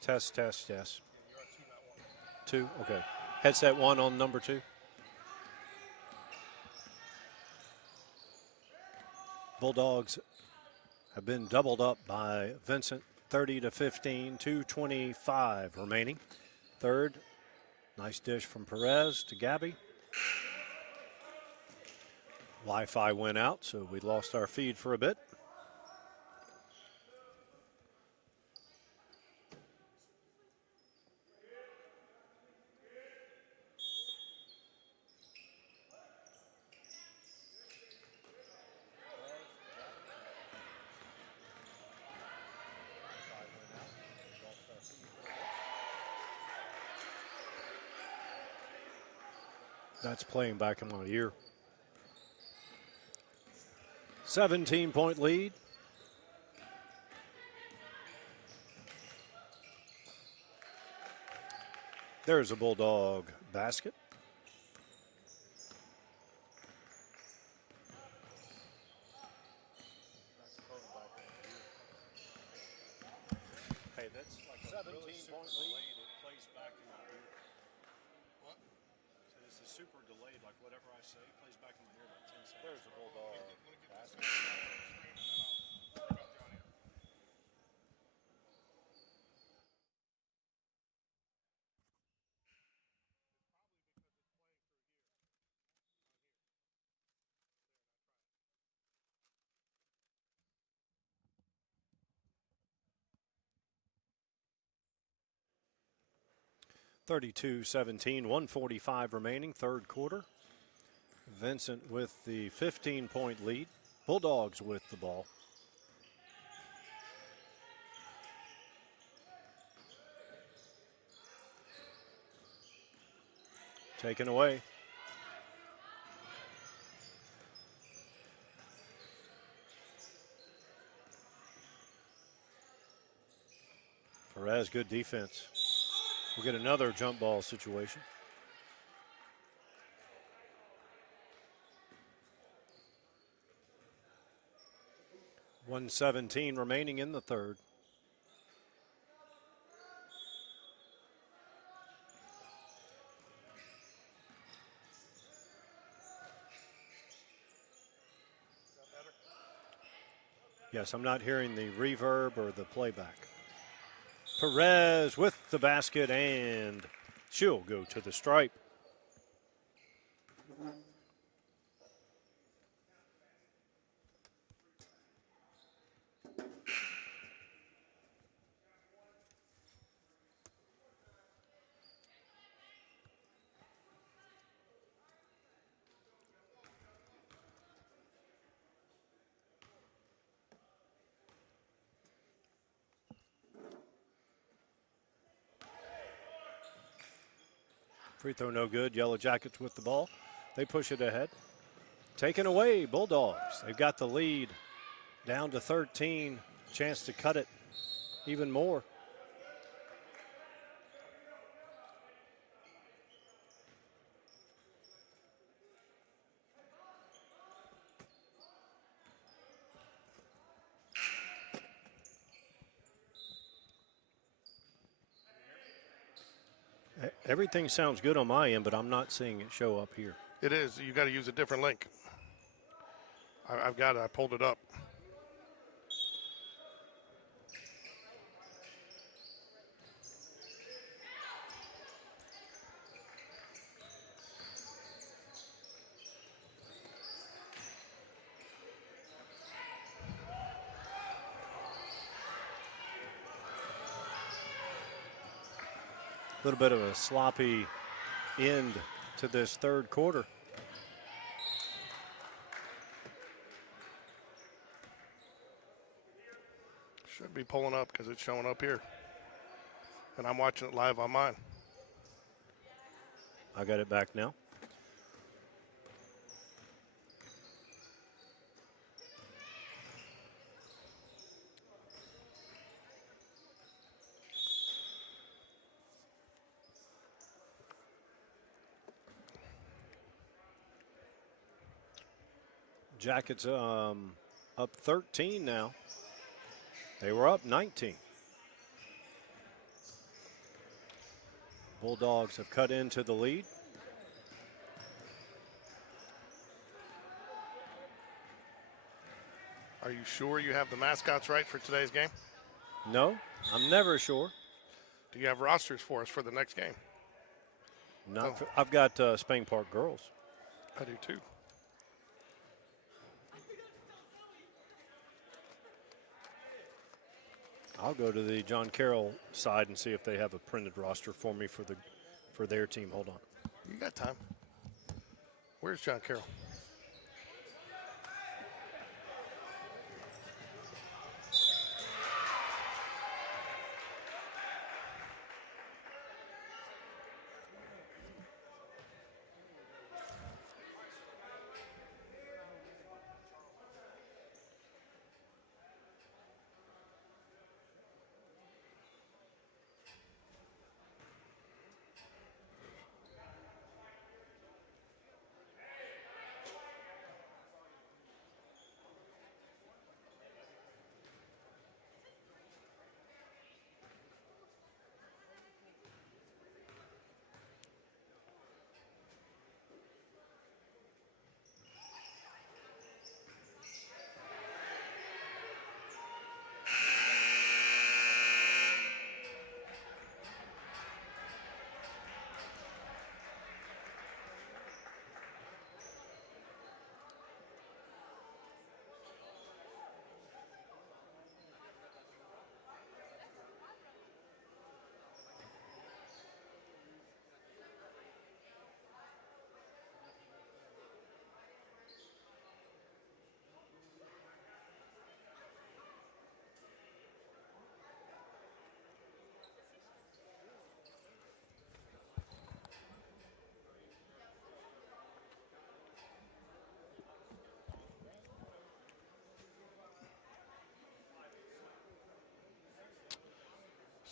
Test, test, yes. 2, okay. Headset 1 on number 2. Bulldogs have been doubled up by Vincent, 30-15, 2:25 remaining. Third, nice dish from Perez to Gabby. Wi-Fi went out, so we lost our feed for a bit. That's playing back in my ear. 17-point lead. There's a Bulldog basket. Hey, that's like a 17-point lead. It plays back in my ear. What? So it's a super delayed, like whatever I say plays back in my ear about 10 seconds. There's a Bulldog basket. 32-17, 1:45 remaining, third quarter. Vincent with the 15-point lead. Bulldogs with the ball. Taken away. Perez, good defense. We'll get another jump ball situation. .117 remaining in the third. Yes, I'm not hearing the reverb or the playback. Perez with the basket, and she'll go to the stripe. Free throw no good. Yellow Jackets with the ball. They push it ahead. Taken away, Bulldogs. They've got the lead down to 13. Chance to cut it even more. Everything sounds good on my end, but I'm not seeing it show up here. It is. You got to use a different link. I've got it. I pulled it up. A little bit of a sloppy end to this third quarter. Should be pulling up because it's showing up here. And I'm watching it live on mine. I got it back now. Jackets up 13 now. They were up 19. Bulldogs have cut into the lead. Are you sure you have the mascots right for today's game? No, I'm never sure. Do you have rosters for us for the next game? Not. I've got Spain Park girls. I do too. I'll go to the John Carroll side and see if they have a printed roster for me for their team. Hold on. You got time. Where's John Carroll?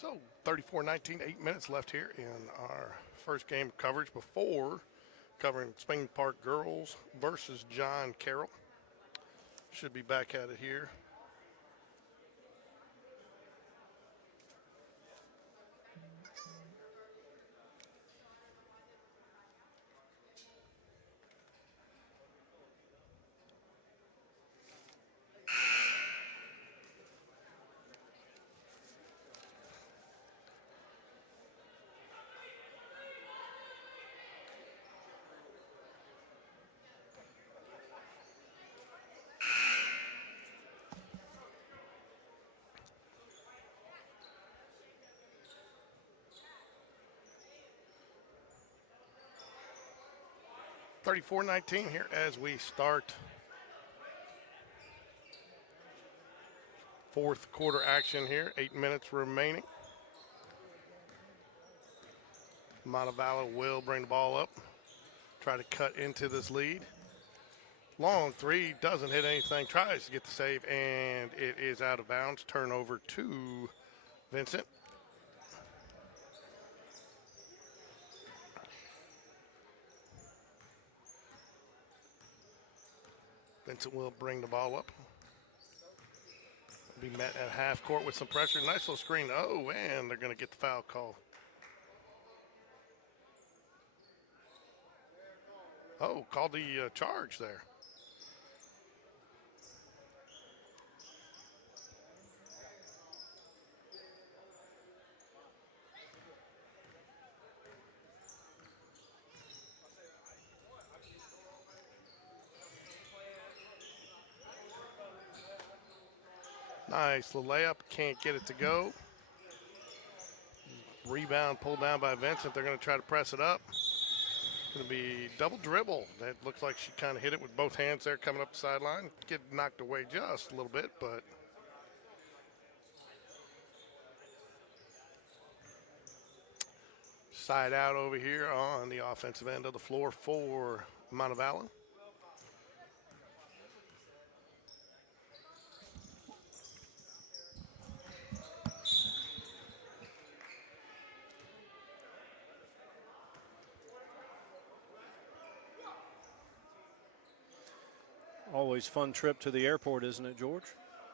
So 34-19, 8 minutes left here in our first game of coverage before covering Spain Park girls versus John Carroll. Should be back at it here. (34-19) here as we start fourth quarter action here. 8 minutes remaining. Montevallo will bring the ball up, try to cut into this lead. Long three, doesn't hit anything, tries to get the save, and it is out of bounds. Turnover to Vincent. Vincent will bring the ball up. Be met at half court with some pressure. Nice little screen. Oh, and they're going to get the foul call. Oh, called the charge there. Nice little layup, can't get it to go. Rebound pulled down by Vincent. They're going to try to press it up. Going to be double dribble. That looks like she kind of hit it with both hands there coming up the sideline. Get knocked away just a little bit, but side out over here on the offensive end of the floor for Montevallo. Always fun trip to the airport, isn't it, George?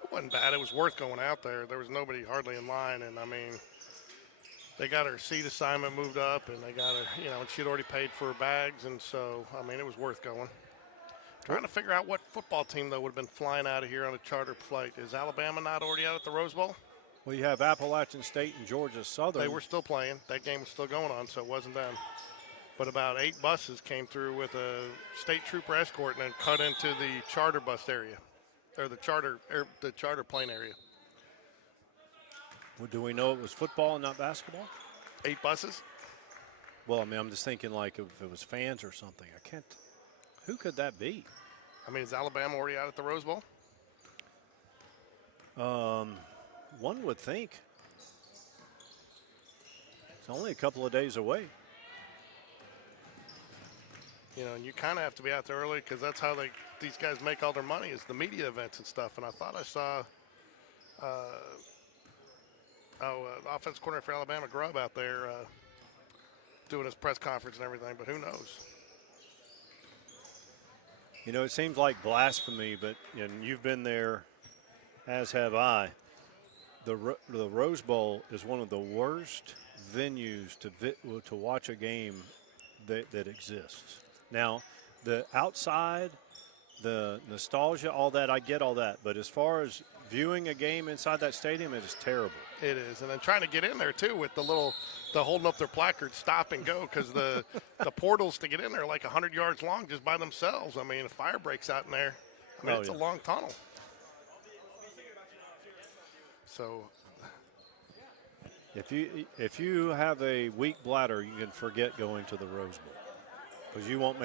It wasn't bad. It was worth going out there. There was nobody hardly in line, and I mean, they got her seat assignment moved up, and they got her, and she'd already paid for her bags, and so, I mean, it was worth going. Trying to figure out what football team, though, would have been flying out of here on a charter flight. Is Alabama not already out at the Rose Bowl? Well, you have Appalachian State and Georgia Southern. They were still playing. That game was still going on, so it wasn't them. But about 8 buses came through with a state trooper escort and then cut into the charter bus area, or the charter plane area. Well, do we know it was football and not basketball? 8 buses? Well, I mean, I'm just thinking like if it was fans or something. I can't. Who could that be? I mean, is Alabama already out at the Rose Bowl? One would think. It's only a couple of days away. And you kind of have to be out there early because that's how these guys make all their money is the media events and stuff. And I thought I saw offense coordinator for Alabama, Grubb, out there doing his press conference and everything, but who knows? It seems like blasphemy, but and you've been there, as have I. The Rose Bowl is one of the worst venues to watch a game that exists. Now, the outside, the nostalgia, all that, I get all that. But as far as viewing a game inside that stadium, it is terrible. It is. And then trying to get in there, too, with the holding up their placard, stop and go, because the portals to get in there are like 100 yards long just by themselves. I mean, if fire breaks out in there, it's a long tunnel. So if you have a weak bladder, you can forget going to the Rose Bowl because you won't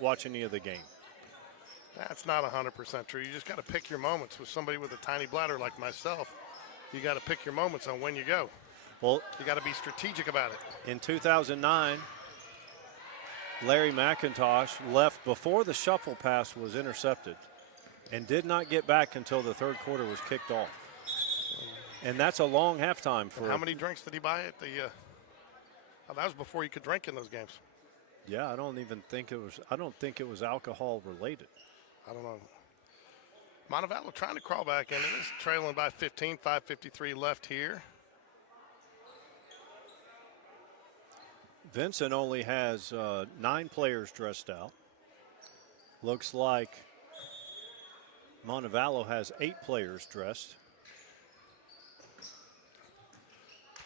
watch any of the game. That's not 100% true. You just got to pick your moments. With somebody with a tiny bladder like myself, you got to pick your moments on when you go. Well, you got to be strategic about it. In 2009, Larry McIntosh left before the shuffle pass was intercepted and did not get back until the third quarter was kicked off. And that's a long halftime for. And how many drinks did he buy at the? That was before you could drink in those games. Yeah, I don't think it was alcohol related. I don't know. Montevallo trying to crawl back in. It is trailing by 15. 5:53 left here. Vincent only has 9 players dressed out. Looks like Montevallo has 8 players dressed.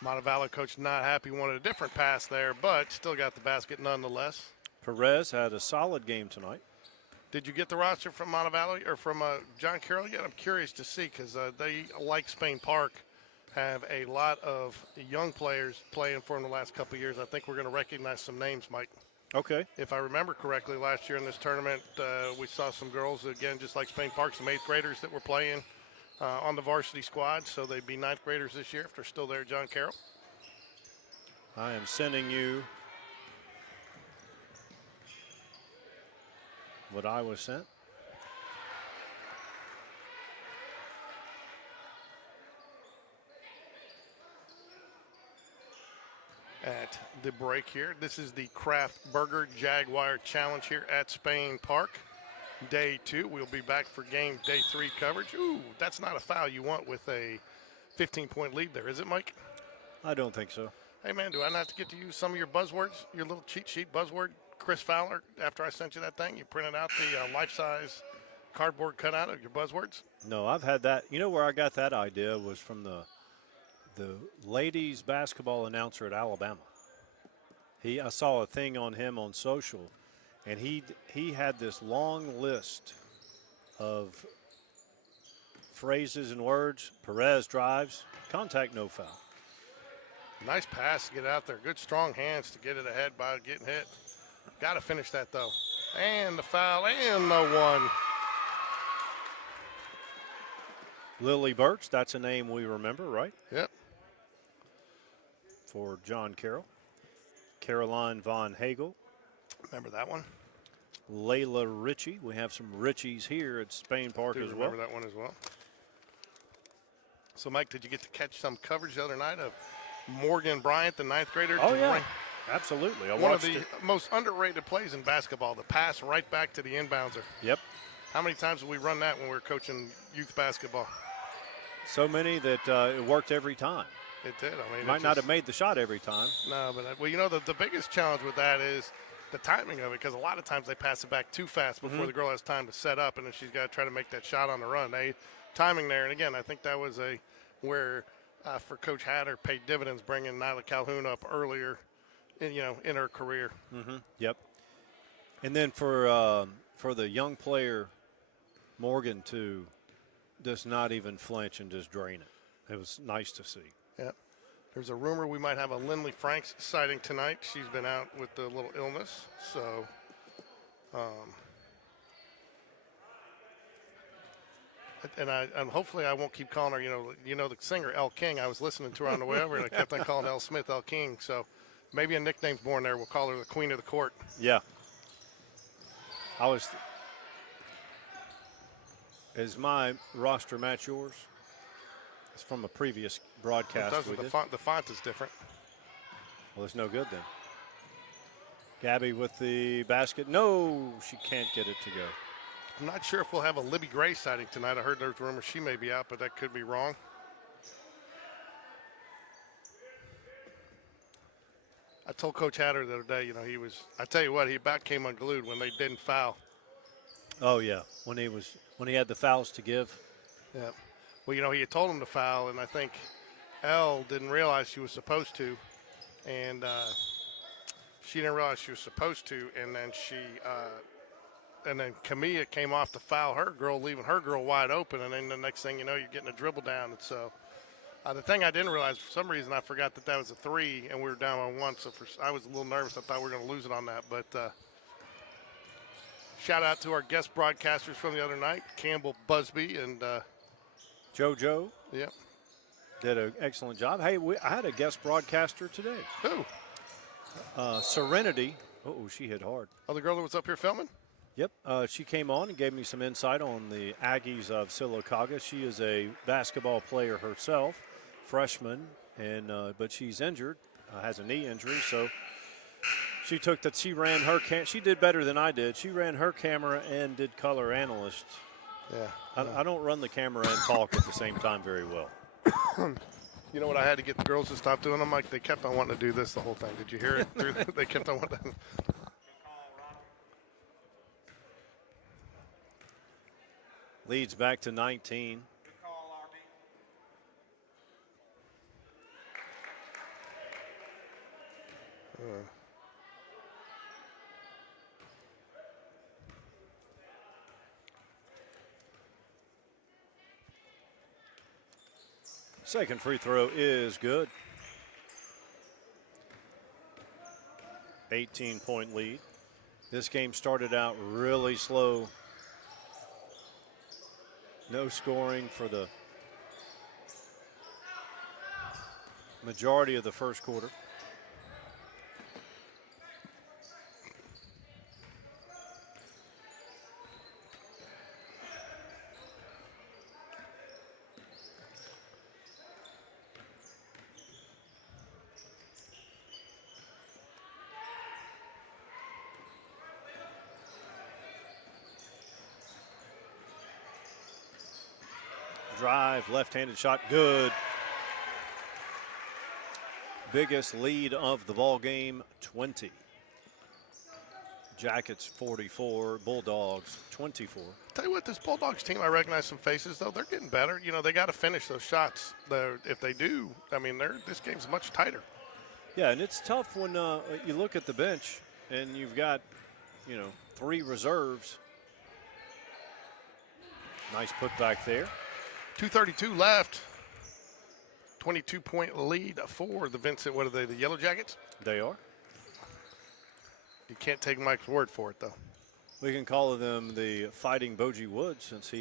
Montevallo coach not happy, wanted a different pass there, but still got the basket nonetheless. Perez had a solid game tonight. Did you get the roster from Montevallo or from John Carroll yet? I'm curious to see because they, like Spain Park, have a lot of young players playing for them the last couple of years. I think we're going to recognize some names, Mike. Okay. If I remember correctly, last year in this tournament, we saw some girls, again, just like Spain Park, some 8th graders that were playing on the varsity squad, so they'd be 9th graders this year if they're still there, John Carroll. I am sending you what I was sent. At the break here, this is the Kraft Burger Jaguar Challenge here at Spain Park. Day 2, we'll be back for game day 3 coverage. Ooh, that's not a foul you want with a 15-point lead there, is it, Mike? I don't think so. Hey, man, do I not have to get to use some of your buzzwords, your little cheat sheet buzzword, Chris Fowler, after I sent you that thing? You printed out the life-size cardboard cutout of your buzzwords? No, I've had that. You know where I got that idea was from the ladies basketball announcer at Alabama. I saw a thing on him on social, and he had this long list of phrases and words. Perez drives, contact, no foul. Nice pass to get out there. Good strong hands to get it ahead by getting hit. Got to finish that, though. And the foul and the one. Lily Birch, that's a name we remember, right? Yep. For John Carroll. Caroline Von Hagel. Remember that one? Layla Ritchie. We have some Ritchies here at Spain Park as well. Remember that one as well. So, Mike, did you get to catch some coverage the other night of Morgan Bryant, the 9th grader? Oh, yeah. Absolutely. One of the most underrated plays in basketball, the pass right back to the inbounder. Yep. How many times did we run that when we were coaching youth basketball? So many that it worked every time. It did. I mean, Might not have made the shot every time. No, but well, you know, the biggest challenge with that is the timing of it, because a lot of times they pass it back too fast before the girl has time to set up, and then she's got to try to make that shot on the run. Timing there, and again, I think that was where for Coach Hatter paid dividends, bringing Nyla Calhoun up earlier, in her career. Yep. And then for the young player Morgan to just not even flinch and just drain it. It was nice to see. Yeah. There's a rumor we might have a Lindley Franks sighting tonight. She's been out with a little illness, so and hopefully I won't keep calling her, the singer Elle King. I was listening to her on the way over, and I kept on calling Elle Smith Elle King. So maybe a nickname's born there. We'll call her the Queen of the Court. Yeah. Is my roster match yours? It's from a previous broadcast. It doesn't. The font is different. Well, it's no good then. Gabby with the basket. No, she can't get it to go. I'm not sure if we'll have a Libby Gray sighting tonight. I heard there's rumors she may be out, but that could be wrong. I told Coach Hatter the other day, I tell you what, he about came unglued when they didn't foul. Oh yeah, when he had the fouls to give. Yeah. Well, he had told him to foul, and I think Elle didn't realize she was supposed to, and she didn't realize she was supposed to, and then Camilla came off to foul her girl, leaving her girl wide open, and then the next thing you know, you're getting a dribble down. And so the thing I didn't realize, for some reason, I forgot that was a 3, and we were down on 1. So I was a little nervous. I thought we were going to lose it on that. But shout out to our guest broadcasters from the other night, Campbell Busby and JoJo. Yep. Did an excellent job. Hey, I had a guest broadcaster today. Who? Serenity. Oh, she hit hard. Oh, the girl that was up here filming? Yep. She came on and gave me some insight on the Aggies of Sylacauga. She is a basketball player herself, freshman, and but she's injured, has a knee injury. So she ran her she did better than I did. She ran her camera and did color analyst. Yeah. I don't run the camera and talk at the same time very well. You know what I had to get the girls to stop doing? I'm like, they kept on wanting to do this the whole time. Did you hear it? They kept on wanting to. Leads back to 19. Second free throw is good. 18-point lead. This game started out really slow. No scoring for the majority of the first quarter. Drive, left-handed shot, good. Biggest lead of the ball game, 20. Jackets 44, Bulldogs 24. Tell you what, this Bulldogs team, I recognize some faces, though. They're getting better. They got to finish those shots. If they do, I mean, this game's much tighter. Yeah, and it's tough when you look at the bench and you've got, 3 reserves. Nice putback there. 2:32 left. 22-point lead for the Vincent. What are they, the Yellow Jackets? They are. You can't take Mike's word for it, though. We can call them the Fighting Bogie Woods, since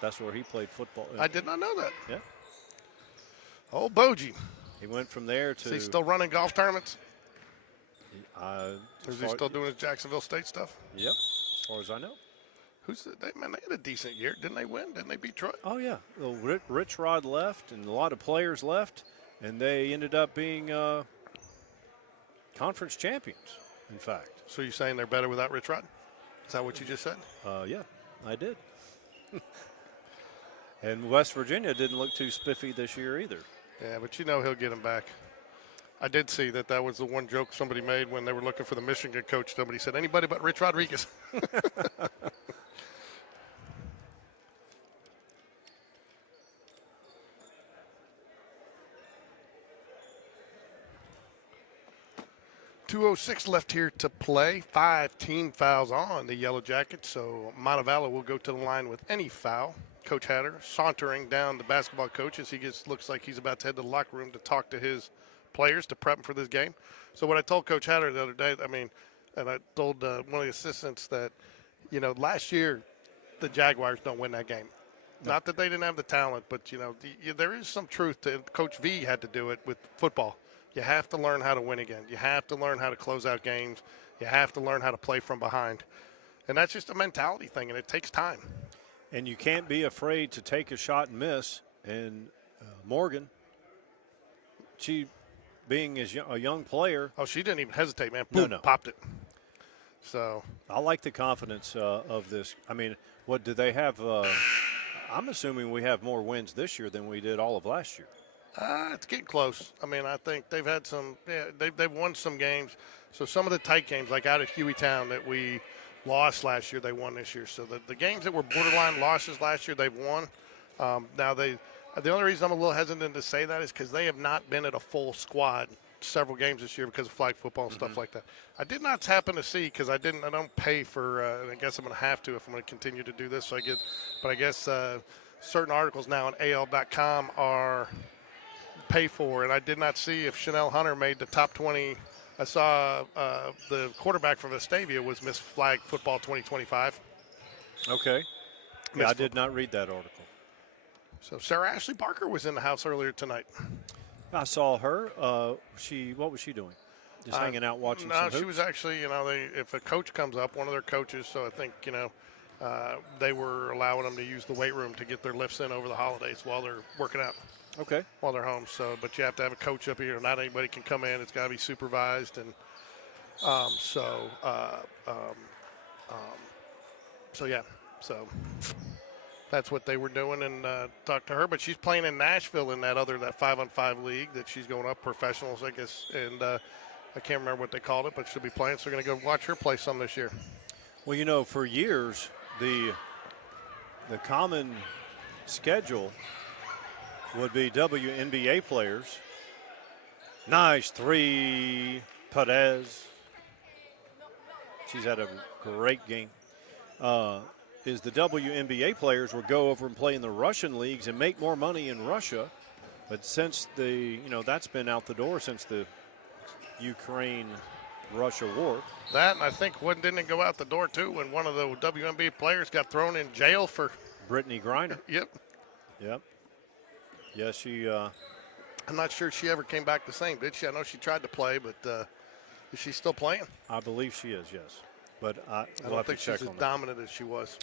that's where he played football. I did not know that. Yeah. Oh, Bogie. He went from there to. Is he still running golf tournaments? Is he still doing his Jacksonville State stuff? Yep, as far as I know. They had a decent year. Didn't they win? Didn't they beat Troy? Oh, yeah. Well, Rich Rod left, and a lot of players left, and they ended up being conference champions, in fact. So you're saying they're better without Rich Rod? Is that what you just said? Yeah, I did. And West Virginia didn't look too spiffy this year either. Yeah, but you know he'll get him back. I did see that was the one joke somebody made when they were looking for the Michigan coach. Somebody said, anybody but Rich Rodriguez. 2:06 left here to play. 5 team fouls on the Yellow Jackets, so Montevallo will go to the line with any foul. Coach Hatter sauntering down the basketball coach as he looks like he's about to head to the locker room to talk to his players to prep them for this game. So what I told Coach Hatter the other day, and I told one of the assistants that, last year the Jaguars don't win that game. No. Not that they didn't have the talent, but, there is some truth to it. Coach V had to do it with football. You have to learn how to win again. You have to learn how to close out games. You have to learn how to play from behind. And that's just a mentality thing, and it takes time. And you can't be afraid to take a shot and miss. And Morgan, she being a young player. Oh, she didn't even hesitate, man. Boom, no. Popped it. So I like the confidence of this. I mean, what do they have? I'm assuming we have more wins this year than we did all of last year. It's getting close. I mean, I think they've had some. Yeah, they've won some games. So some of the tight games, like out at Hueytown, that we lost last year, they won this year. So the games that were borderline losses last year, they've won. Now the only reason I'm a little hesitant to say that is because they have not been at a full squad several games this year because of flag football and stuff like that. I did not happen to see because I don't pay for. And I guess I'm going to have to if I'm going to continue to do this. So I guess certain articles now on AL.com are pay for, and I did not see if Chanel Hunter made the top 20. I saw the quarterback from Vestavia was Miss Flag Football 2025. Okay. Yeah, I did not read that article. So Sarah Ashley Barker was in the house earlier tonight. I saw her. What was she doing? Just hanging out watching some hoops? No, she was actually, if a coach comes up, one of their coaches, so I think, they were allowing them to use the weight room to get their lifts in over the holidays while they're working out. Okay. While they're home. So, but you have to have a coach up here. Not anybody can come in. It's got to be supervised. And so yeah. So that's what they were doing and talked to her. But she's playing in Nashville in that 5-on-5 league that she's going up, professionals, I guess. And I can't remember what they called it, but she'll be playing. So we're going to go watch her play some this year. Well, for years, the common schedule would be WNBA players. Nice three, Perez. She's had a great game. Is the WNBA players would go over and play in the Russian leagues and make more money in Russia. But since that's been out the door since the Ukraine-Russia war. That, and I think didn't it go out the door too when one of the WNBA players got thrown in jail for Brittany Griner. Yep. Yeah, she. I'm not sure she ever came back the same, did she? I know she tried to play, but is she still playing? I believe she is, yes. But I don't think she's as dominant as she was.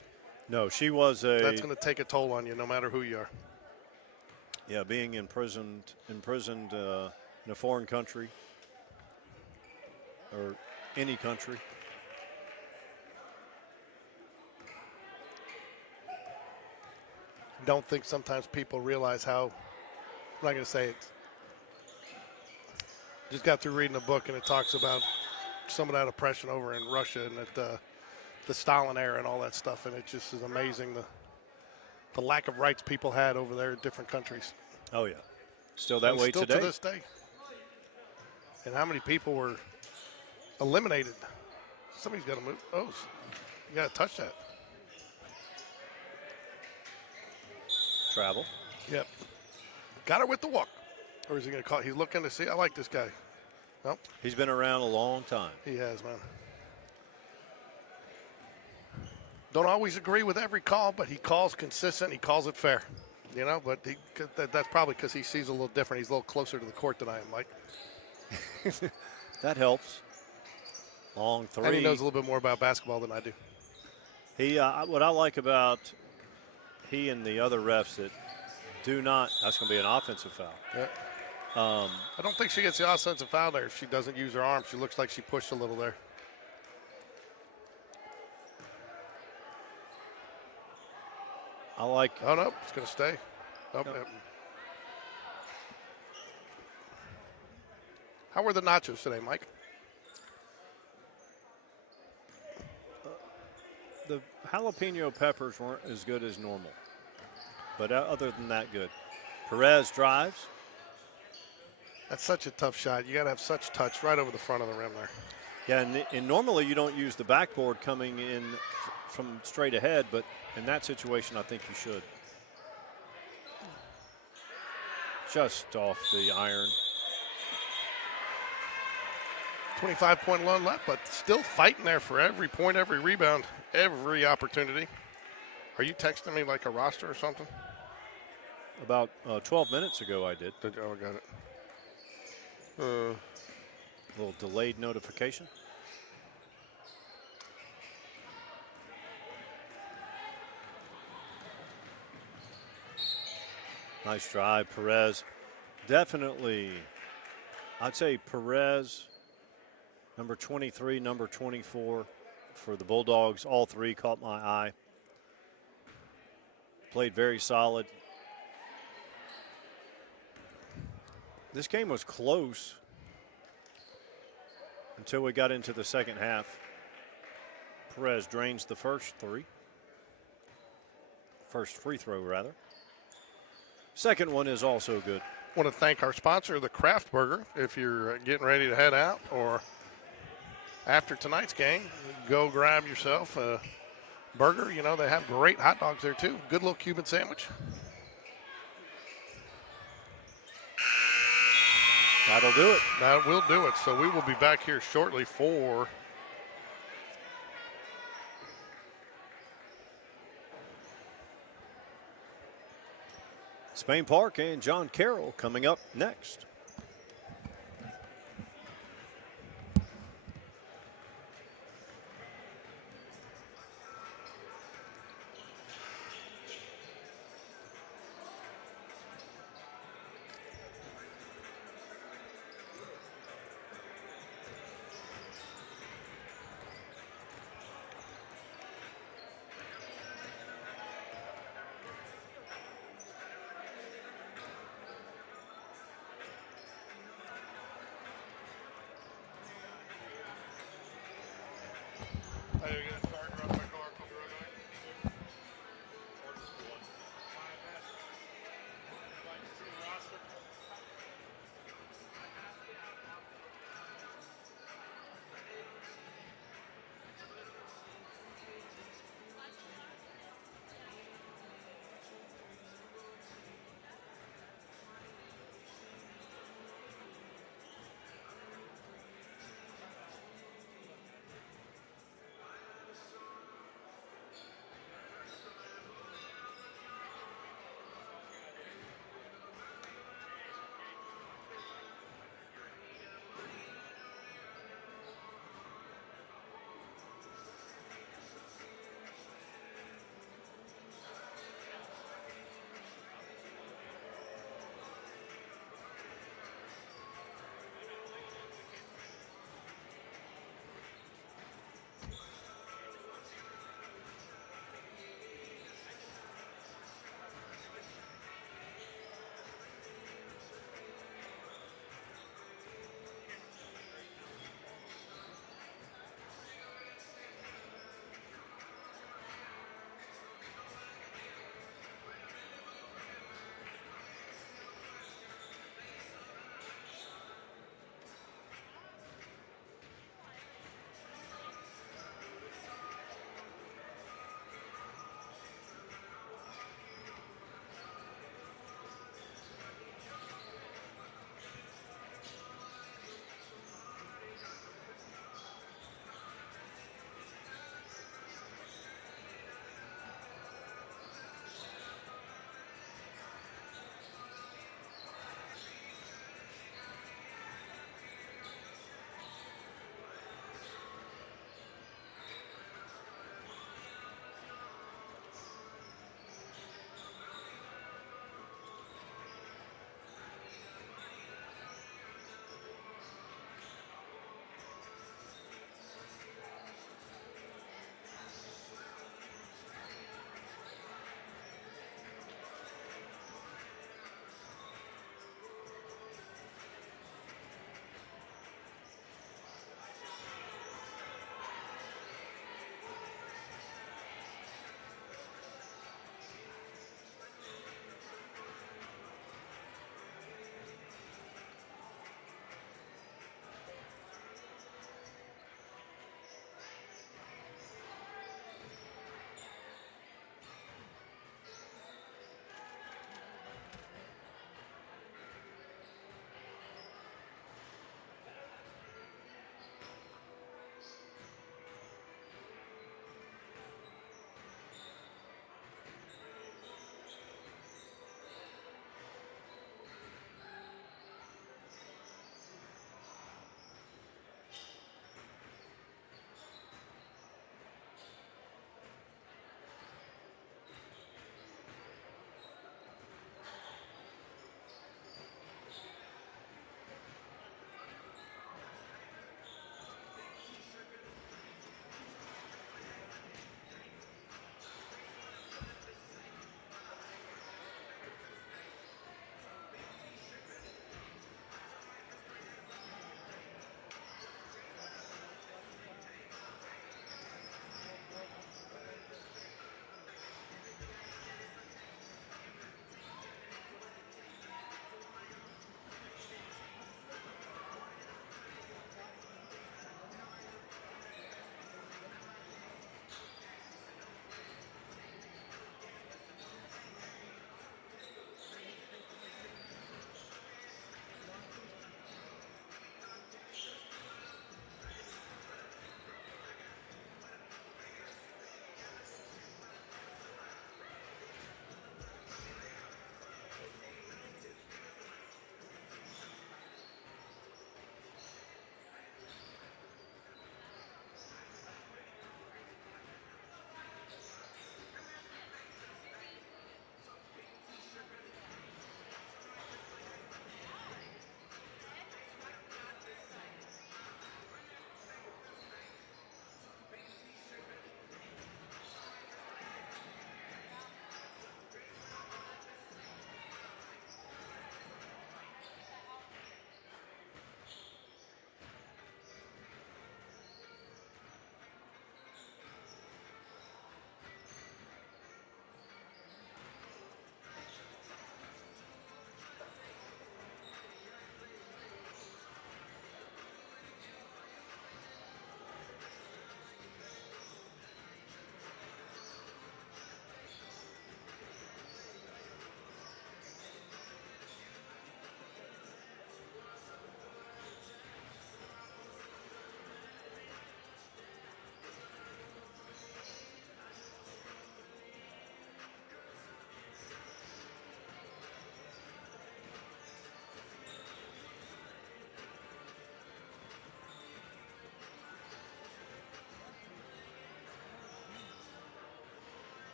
No, she was That's going to take a toll on you, no matter who you are. Yeah, being imprisoned in a foreign country or any country. Don't think sometimes people realize how. I'm not going to say it. Just got through reading a book, and it talks about some of that oppression over in Russia and that the Stalin era and all that stuff, and it just is amazing the lack of rights people had over there in different countries. Oh, yeah. Still that way today? Still to this day. And how many people were eliminated? Somebody's got to move. Oh, you got to touch that. Travel. Yep. Got her with the walk. Or is he going to call? He's looking to see. I like this guy. Nope. He's been around a long time. He has, man. Don't always agree with every call, but he calls consistent. He calls it fair. But that's probably because he sees a little different. He's a little closer to the court than I am, Mike. That helps. Long three. And he knows a little bit more about basketball than I do. He, what I like about he and the other refs that do not, that's going to be an offensive foul. Yeah. I don't think she gets the offensive foul there if she doesn't use her arm. She looks like she pushed a little there. I like. Oh, no, it's going to stay. Oh, no. How were the nachos today, Mike? The jalapeno peppers weren't as good as normal, but other than that, good. Perez drives. That's such a tough shot. You got to have such touch right over the front of the rim there. Yeah, and normally you don't use the backboard coming in from straight ahead, but in that situation, I think you should. Just off the iron. 25-point run left, but still fighting there for every point, every rebound, every opportunity. Are you texting me like a roster or something? About 12 minutes ago, I did. Oh, I got it. A little delayed notification. Nice drive, Perez. Definitely, I'd say Perez, number 23, number 24 for the Bulldogs. All three caught my eye. Played very solid. This game was close until we got into the second half. Perez drains the first free throw, rather. Second one is also good. Want to thank our sponsor, the Kraft Burger. If you're getting ready to head out or after tonight's game, go grab yourself a burger. You know, they have great hot dogs there, too. Good little Cuban sandwich. That'll do it. That will do it. So we will be back here shortly for Spain Park and John Carroll coming up next.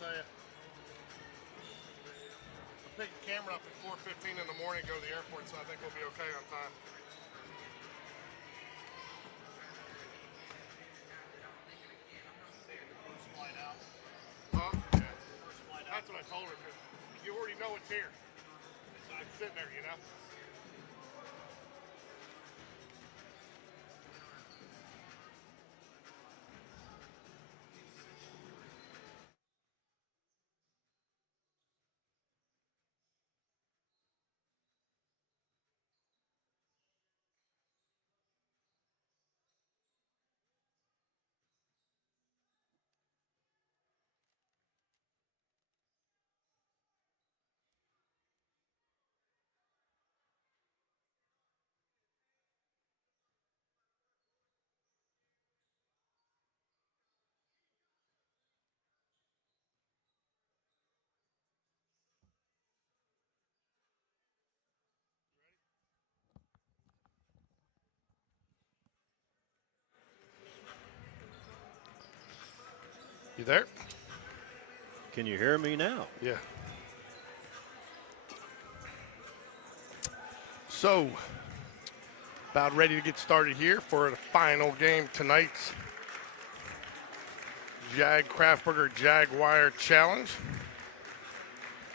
tell you. I picked the camera up at 4:15 in the morning, go to the airport, so I think we'll be okay on time. Huh? Yeah. That's what I told her, because you already know it's here. It's sitting there, you know? You there? Can you hear me now? Yeah. So, about ready to get started here for the final game tonight's Kraftburger Jaguar Challenge.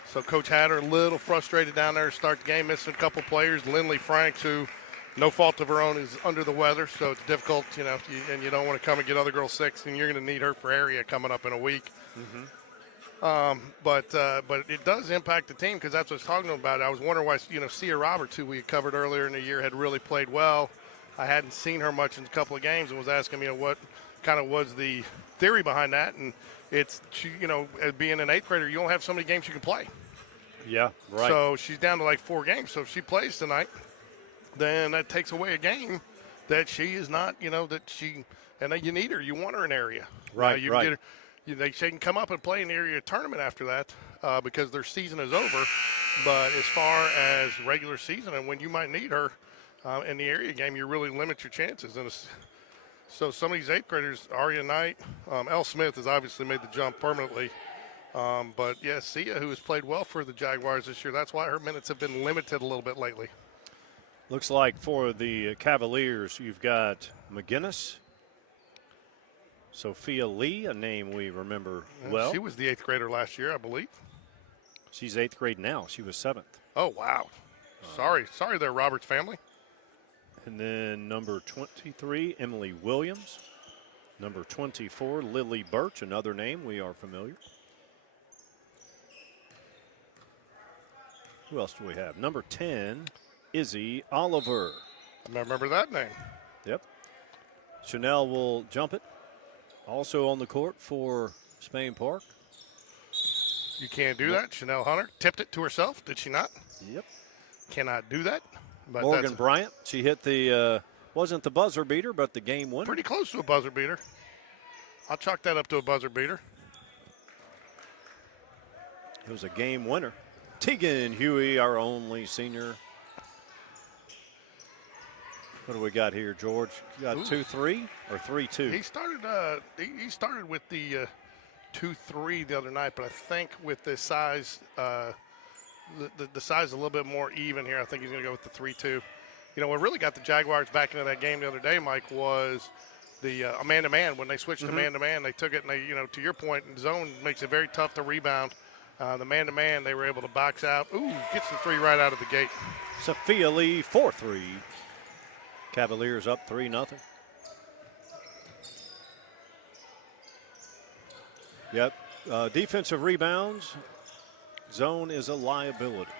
So Coach Hatter a little frustrated down there to start the game, missing a couple players. Lindley Franks, who no fault of her own, is under the weather, so it's difficult, you know, and you don't want to come and get other girls sick, and you're going to need her for area coming up in a week. But it does impact the team, because that's what I was talking about. I was wondering why, you know, Cia Roberts, who we covered earlier in the year, had really played well. I hadn't seen her much in a couple of games, and was asking me, you know, what kind of was the theory behind that. And it's, you know, as being an 8th grader, you don't have so many games you can play. Yeah, right. So she's down to like 4 games. So if she plays tonight, then that takes away a game that she is not, you know, and then you need her. You want her in area. Right, you right. Get her, they can come up and play in the area tournament after that because their season is over. But as far as regular season and when you might need her in the area game, you really limit your chances. And so some of these 8th graders, Aria Knight, Elle Smith has obviously made the jump permanently. But, yeah, Cia, who has played well for the Jaguars this year, that's why her minutes have been limited a little bit lately. Looks like for the Cavaliers, you've got McGinnis, Sophia Lee, a name we remember well. She was the 8th grader last year, I believe. She's 8th grade now. She was 7th. Oh, wow. Sorry there, Roberts family. And then number 23, Emily Williams. Number 24, Lily Birch, another name we are familiar. Who else do we have? Number 10, Izzy Oliver. I remember that name. Yep. Chanel will jump it. Also on the court for Spain Park. You can't do that. Chanel Hunter tipped it to herself, did she not? Yep. Cannot do that. But Morgan Bryant, she hit the, wasn't the buzzer beater, but the game winner. Pretty close to a buzzer beater. I'll chalk that up to a buzzer beater. It was a game winner. Tegan Huey, our only senior. What do we got here, George? You got 2-3 or 3-2? He started. He started with the 2-3 the other night, but I think with the size, the size is a little bit more even here. I think he's going to go with the 3-2. You know, what really got the Jaguars back into that game the other day, Mike, was the man-to-man. When they switched to man-to-man, they took it and they, you know, to your point, zone makes it very tough to rebound. The man-to-man, they were able to box out. Ooh, gets the 3 right out of the gate. Sophia Lee, 4-3. Cavaliers up 3-0. Yep. Defensive rebounds. Zone is a liability.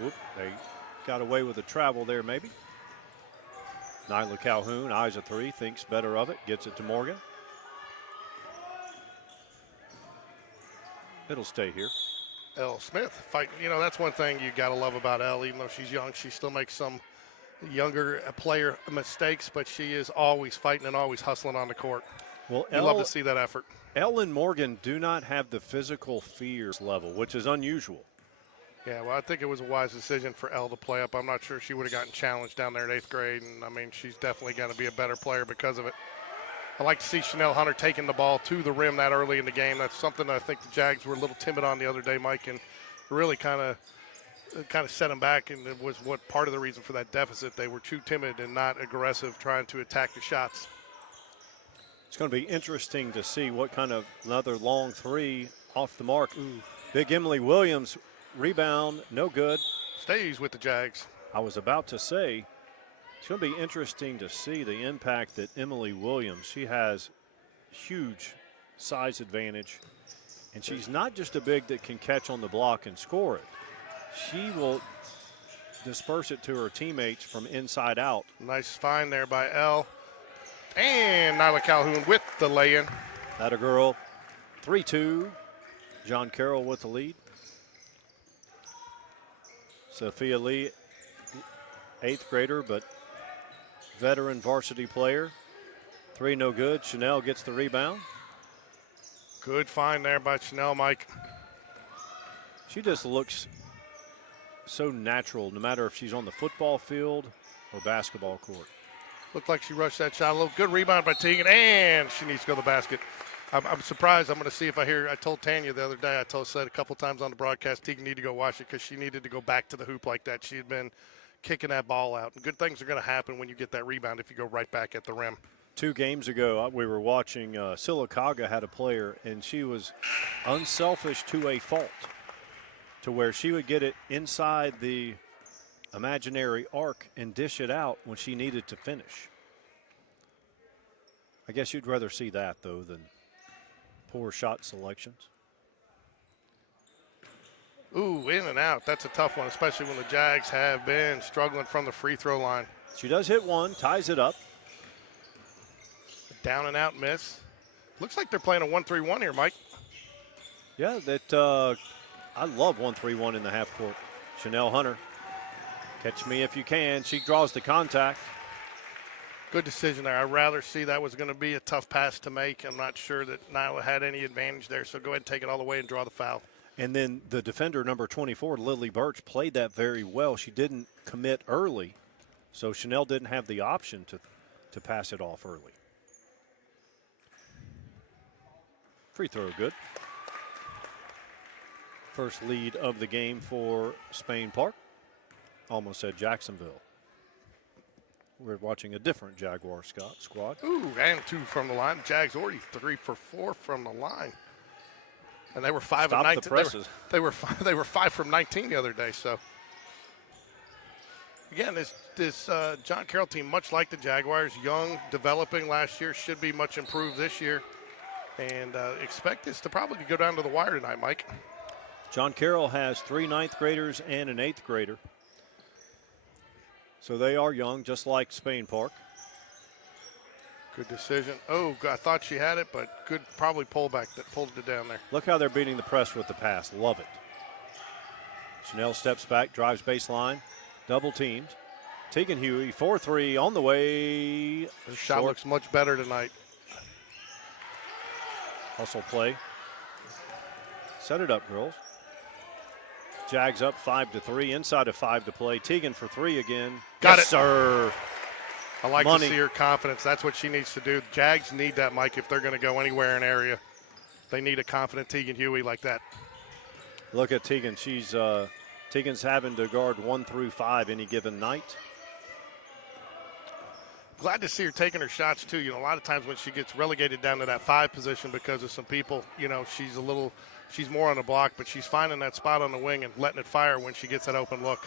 Whoop, they got away with the travel there maybe. Nyla Calhoun, eyes a 3, thinks better of it, gets it to Morgan. It'll stay here. Elle Smith fighting. You know, that's one thing you got to love about Elle. Even though she's young, she still makes some younger player mistakes, but she is always fighting and always hustling on the court. Well, you love to see that effort. Elle and Morgan do not have the physical fears level, which is unusual. Yeah, well, I think it was a wise decision for Elle to play up. I'm not sure she would have gotten challenged down there in 8th grade, and I mean, she's definitely going to be a better player because of it. I like to see Chanel Hunter taking the ball to the rim that early in the game. That's something that I think the Jags were a little timid on the other day, Mike, and really kind of set them back, and it was what part of the reason for that deficit. They were too timid and not aggressive trying to attack the shots. It's going to be interesting to see what kind of another long three off the mark. Ooh. Big Emily Williams, rebound, no good. Stays with the Jags. I was about to say, it's going to be interesting to see the impact that Emily Williams, she has huge size advantage, and she's not just a big that can catch on the block and score it. She will disperse it to her teammates from inside out. Nice find there by Elle. And Nyla Calhoun with the lay-in. That a girl. 3-2. John Carroll with the lead. Sophia Lee, 8th grader, but veteran varsity player. 3 no good. Chanel gets the rebound. Good find there by Chanel, Mike. She just looks so natural, no matter if she's on the football field or basketball court. Looked like she rushed that shot a little. Good rebound by Tegan, and she needs to go to the basket. I'm surprised. I'm going to see if I hear. I told Tanya the other day, said a couple times on the broadcast, Tegan needed to go watch it because she needed to go back to the hoop like that. She had been kicking that ball out. And good things are going to happen when you get that rebound if you go right back at the rim. 2 games ago, we were watching Sylacauga had a player, and she was unselfish to a fault, to where she would get it inside the imaginary arc and dish it out when she needed to finish. I guess you'd rather see that, though, than poor shot selections. Ooh, in and out. That's a tough one, especially when the Jags have been struggling from the free throw line. She does hit one, ties it up. Down and out miss. Looks like they're playing a 1-3-1 here, Mike. Yeah, I love 1-3-1 in the half court. Chanel Hunter, catch me if you can. She draws the contact. Good decision there. I'd rather see that was going to be a tough pass to make. I'm not sure that Nyla had any advantage there, so go ahead and take it all the way and draw the foul. And then the defender, number 24, Lily Birch, played that very well. She didn't commit early, so Chanel didn't have the option to pass it off early. Free throw good. First lead of the game for Spain Park. Almost said Jacksonville. We're watching a different Jaguar squad. Ooh, and 2 from the line. Jags already 3 for 4 from the line. And they were 5 of 19. The presses. They were 5 from 19 the other day. So again, this John Carroll team, much like the Jaguars, young, developing last year, should be much improved this year. And expect this to probably go down to the wire tonight, Mike. John Carroll has 3 9th graders and an 8th grader. So they are young, just like Spain Park. Good decision. Oh, I thought she had it, but good probably pullback that pulled it down there. Look how they're beating the press with the pass. Love it. Chanel steps back, drives baseline, double teamed. Tegan Huey, 4-3 on the way. The shot looks much better tonight. Hustle play. Set it up, girls. Jags up 5-3, inside of 5 to play. Tegan for 3 again. Got yes, it. Sir. I like to see her confidence. That's what she needs to do. Jags need that, Mike, if they're going to go anywhere in area. They need a confident Tegan Huey like that. Look at Tegan. Tegan's having to guard 1 through 5 any given night. Glad to see her taking her shots, too. You know, a lot of times when she gets relegated down to that 5 position because of some people, you know, she's more on the block, but she's finding that spot on the wing and letting it fire when she gets that open look.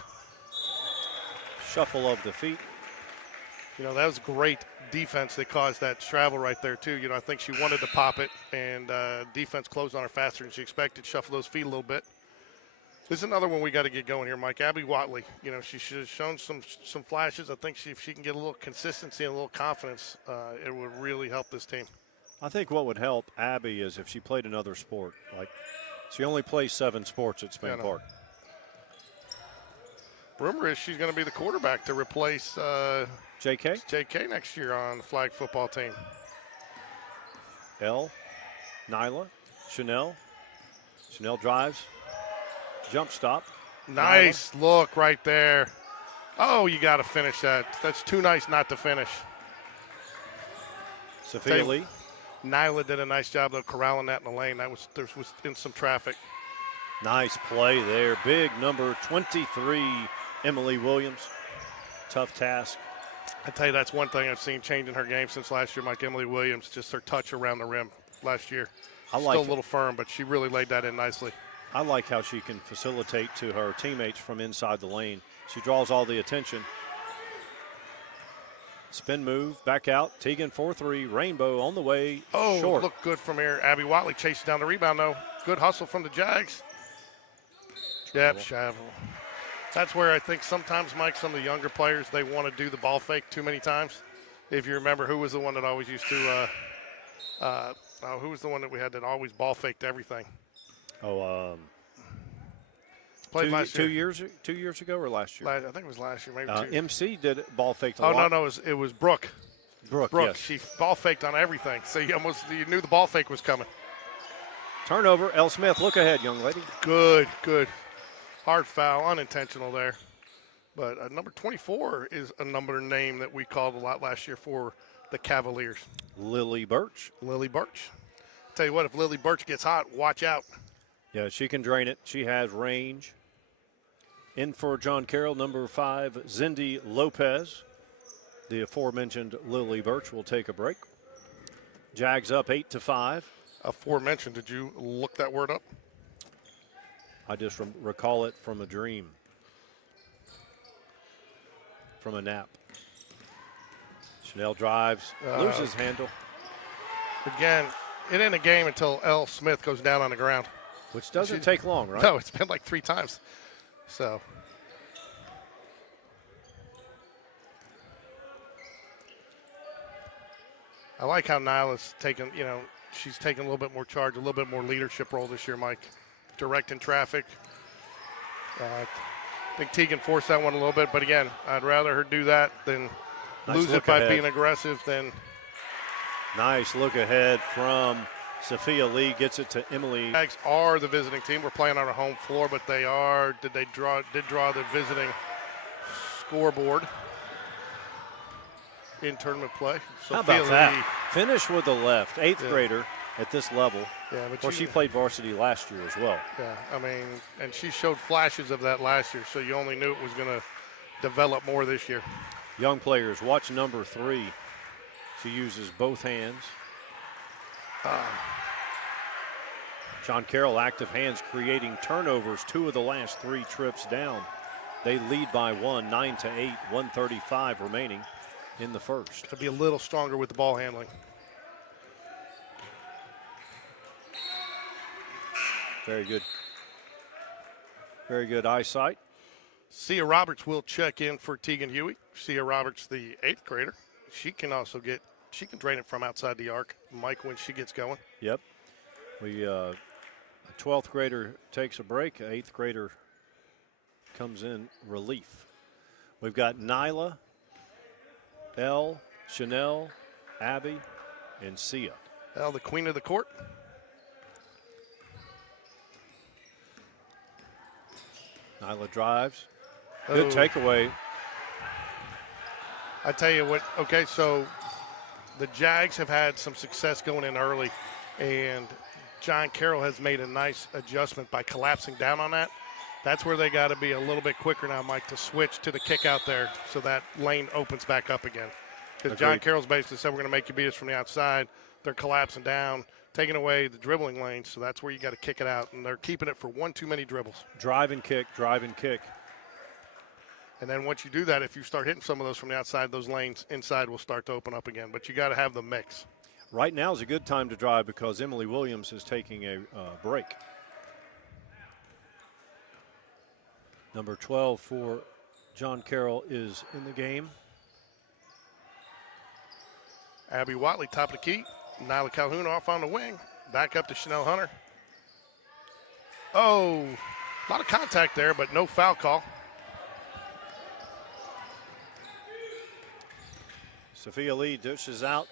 Shuffle of the feet. You know, that was great defense that caused that travel right there, too. You know, I think she wanted to pop it, and defense closed on her faster than she expected. Shuffle those feet a little bit. This is another one we got to get going here, Mike. Abby Watley, you know, she should have shown some flashes. I think if she can get a little consistency and a little confidence, it would really help this team. I think what would help Abby is if she played another sport. Like, she only plays 7 sports at Spain Park. Rumor is she's going to be the quarterback to replace JK next year on the flag football team. Nyla, Chanel. Chanel drives. Jump stop. Nice look right there. Oh, you got to finish that. That's too nice not to finish. Sophia Lee. Nyla did a nice job of corralling that in the lane. There was in some traffic. Nice play there. Big number 23, Emily Williams. Tough task. I tell you, that's one thing I've seen changing her game since last year, Mike. Emily Williams, just her touch around the rim last year. Still a little firm, but she really laid that in nicely. I like how she can facilitate to her teammates from inside the lane. She draws all the attention. Spin move, back out. Teagan 4-3, Rainbow on the way. Oh, short. Looked good from here. Abby Watley chases down the rebound, though. Good hustle from the Jags. Yep, Shavel. That's where I think sometimes, Mike, some of the younger players, they want to do the ball fake too many times. If you remember, who was the one that always used to who was the one that we had that always ball faked everything? Played last year. 2 years ago or last year? I think it was last year, maybe 2. MC did ball fake a lot. Oh, no, it was Brooke. Brooke, yes. She ball faked on everything, so you knew the ball fake was coming. Turnover, L. Smith, look ahead, young lady. Good. Hard foul, unintentional there. But number 24 is a number name that we called a lot last year for the Cavaliers. Lily Birch. Tell you what, if Lily Birch gets hot, watch out. Yeah, she can drain it. She has range. In for John Carroll, number 5, Zindy Lopez. The aforementioned Lily Birch will take a break. Jags up 8-5. Aforementioned, did you look that word up? I just recall it from a dream, from a nap. Chanel drives, loses handle. Again, it ain't a game until L. Smith goes down on the ground. Which doesn't take long, right? No, it's been like 3 times. So. I like how Nyla's taken, she's taken a little bit more charge, a little bit more leadership role this year, Mike. Directing traffic. I think Teagan forced that one a little bit, but again, I'd rather her do that than lose it by being aggressive than. Nice look ahead from Sophia Lee, gets it to Emily. Jags are the visiting team. We're playing on our home floor, but did draw the visiting scoreboard in tournament play. How about that? Finish with the left, 8th grader at this level. Yeah, but she played varsity last year as well. Yeah, and she showed flashes of that last year, so you only knew it was going to develop more this year. Young players, watch number 3. She uses both hands. John Carroll, active hands, creating turnovers 2 of the last 3 trips down. They lead by 1, 9-8, 1:35 remaining in the first. To be a little stronger with the ball handling. Very good. Very good eyesight. Sia Roberts will check in for Teagan Huey. Sia Roberts, the 8th grader. She can drain it from outside the arc, Mike, when she gets going. Yep. A 12th grader takes a break. An 8th grader comes in relief. We've got Nyla, Elle, Chanel, Abby, and Sia. Elle, the queen of the court. Nyla drives. Good takeaway. I tell you what, okay, so the Jags have had some success going in early, and John Carroll has made a nice adjustment by collapsing down on that. That's where they got to be a little bit quicker now, Mike, to switch to the kick out there so that lane opens back up again. Because John Carroll's basically said, we're going to make you beat us from the outside. They're collapsing down, taking away the dribbling lane, so that's where you got to kick it out. And they're keeping it for 1 too many dribbles. Drive and kick, drive and kick. And then once you do that, if you start hitting some of those from the outside, those lanes inside will start to open up again. But you got to have the mix. Right now is a good time to drive because Emily Williams is taking a break. Number 12 for John Carroll is in the game. Abby Watley, top of the key. Nyla Calhoun off on the wing. Back up to Chanel Hunter. Oh, a lot of contact there, but no foul call. Sophia Lee dishes out.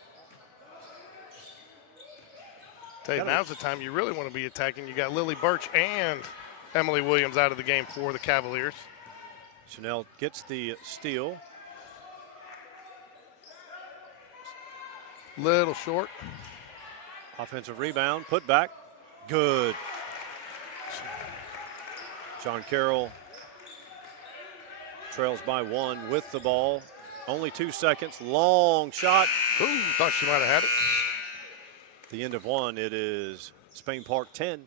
Tell you, now's the time you really want to be attacking. You got Lily Birch and Emily Williams out of the game for the Cavaliers. Chanel gets the steal. Little short. Offensive rebound, put back. Good. John Carroll trails by 1 with the ball. Only 2 seconds. Long shot. Ooh, thought she might have had it. At the end of 1, it is Spain Park 10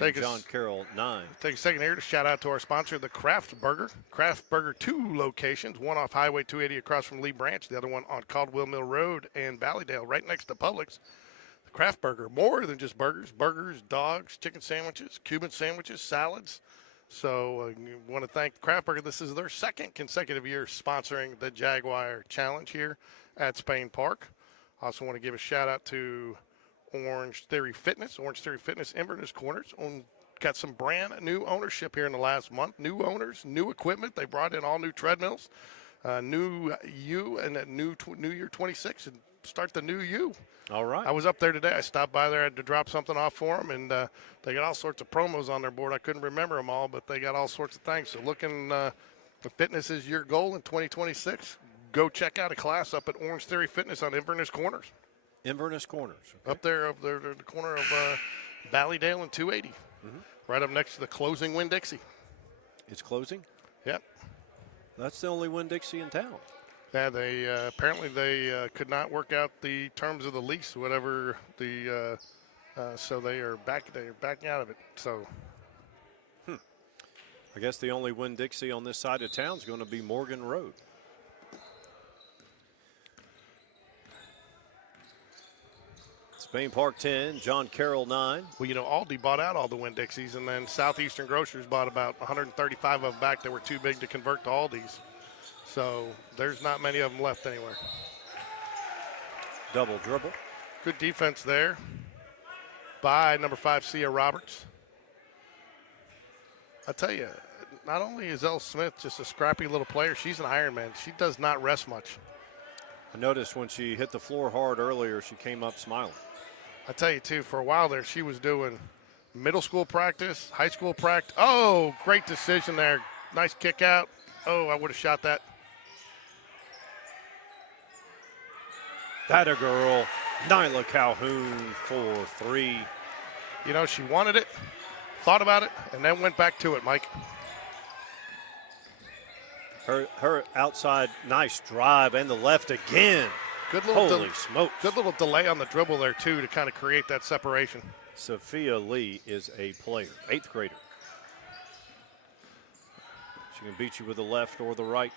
and John Carroll 9. Take a second here to shout out to our sponsor, the Kraft Burger. Kraft Burger, 2 locations, one off Highway 280 across from Lee Branch, the other one on Caldwell Mill Road and Valleydale, right next to Publix. The Kraft Burger, more than just burgers. Burgers, dogs, chicken sandwiches, Cuban sandwiches, salads. So I want to thank Kraft Burger. This is their 2nd consecutive year sponsoring the Jaguar Challenge here at Spain Park. Also want to give a shout out to Orange Theory Fitness. Orange Theory Fitness, Inverness Corners. Got some brand new ownership here in the last month. New owners, new equipment. They brought in all new treadmills, new U, and a new year 26, and start the new U. All right. I was up there today. I stopped by there. I had to drop something off for them, and they got all sorts of promos on their board. I couldn't remember them all, but they got all sorts of things. So looking if fitness is your goal in 2026, go check out a class up at Orange Theory Fitness on Inverness Corners. Inverness Corners. Okay. Up there, the corner of Valleydale and 280. Right up next to the closing Winn-Dixie. It's closing? Yep. That's the only Winn-Dixie in town. Yeah, they apparently they could not work out the terms of the lease, whatever the so they are backing out of it. So I guess the only Winn-Dixie on this side of town is going to be Morgan Road. Spain Park 10, John Carroll 9. Well, Aldi bought out all the Winn-Dixies, and then Southeastern Grocers bought about 135 of them back that were too big to convert to Aldi's. So there's not many of them left anywhere. Double dribble. Good defense there by number 5, Sia Roberts. I tell you, not only is Elle Smith just a scrappy little player, she's an Ironman. She does not rest much. I noticed when she hit the floor hard earlier, she came up smiling. I tell you, too, for a while there, she was doing middle school practice, high school practice. Oh, great decision there. Nice kick out. Oh, I would have shot that. That a girl. Nyla Calhoun for 3. She wanted it, thought about it, and then went back to it, Mike. Her outside, nice drive, and the left again. Good little Holy smokes. Good little delay on the dribble there, too, to kind of create that separation. Sophia Lee is a player, 8th grader. She can beat you with the left or the right.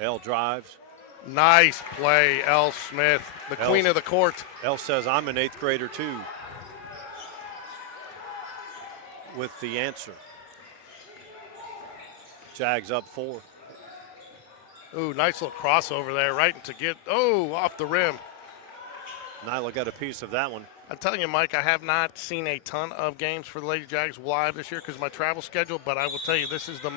Elle drives. Nice play, Elle Smith, the queen of the court. Elle says, I'm an 8th grader, too. With the answer. Jags up 4. Ooh, nice little crossover there, right to get, off the rim. Nyla got a piece of that one. I'm telling you, Mike, I have not seen a ton of games for the Lady Jags live this year because of my travel schedule, but I will tell you, this is the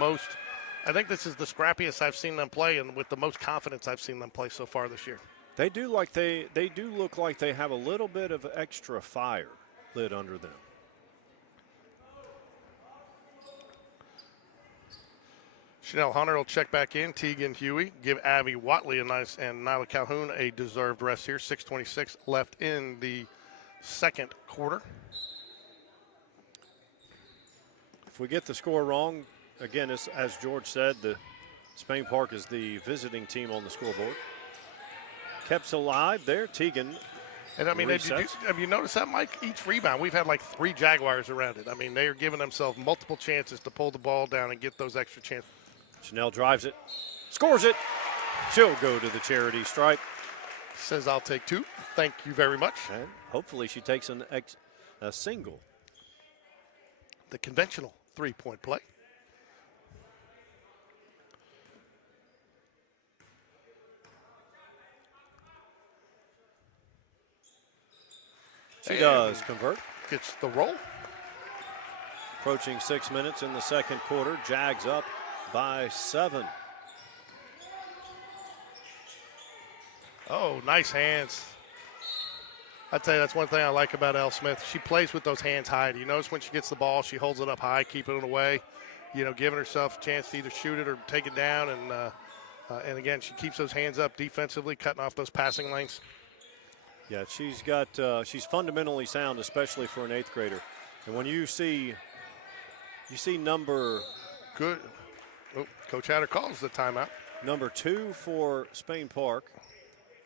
scrappiest I've seen them play and with the most confidence I've seen them play so far this year. They do look like they have a little bit of extra fire lit under them. Chanel Hunter will check back in. Tegan Huey give Abby Watley and Nyla Calhoun a deserved rest here. 6:26 left in the second quarter. If we get the score wrong, again, as George said, the Spain Park is the visiting team on the scoreboard. Kept alive there, Tegan. And, have you noticed that, Mike? Each rebound, we've had like 3 Jaguars around it. They are giving themselves multiple chances to pull the ball down and get those extra chances. Chanel drives it, scores it. She'll go to the charity stripe. Says, I'll take 2. Thank you very much. And hopefully she takes a single. The conventional 3-point play. She does convert. Gets the roll. Approaching 6 minutes in the second quarter. Jags up by 7. Oh, nice hands. I tell you, that's one thing I like about Elle Smith. She plays with those hands high. You notice when she gets the ball, she holds it up high, keeping it away. giving herself a chance to either shoot it or take it down. And again, she keeps those hands up defensively, cutting off those passing lanes. Yeah, she's fundamentally sound, especially for an 8th grader. And when you see number Good. Oh, Coach Hatter calls the timeout. number 2 for Spain Park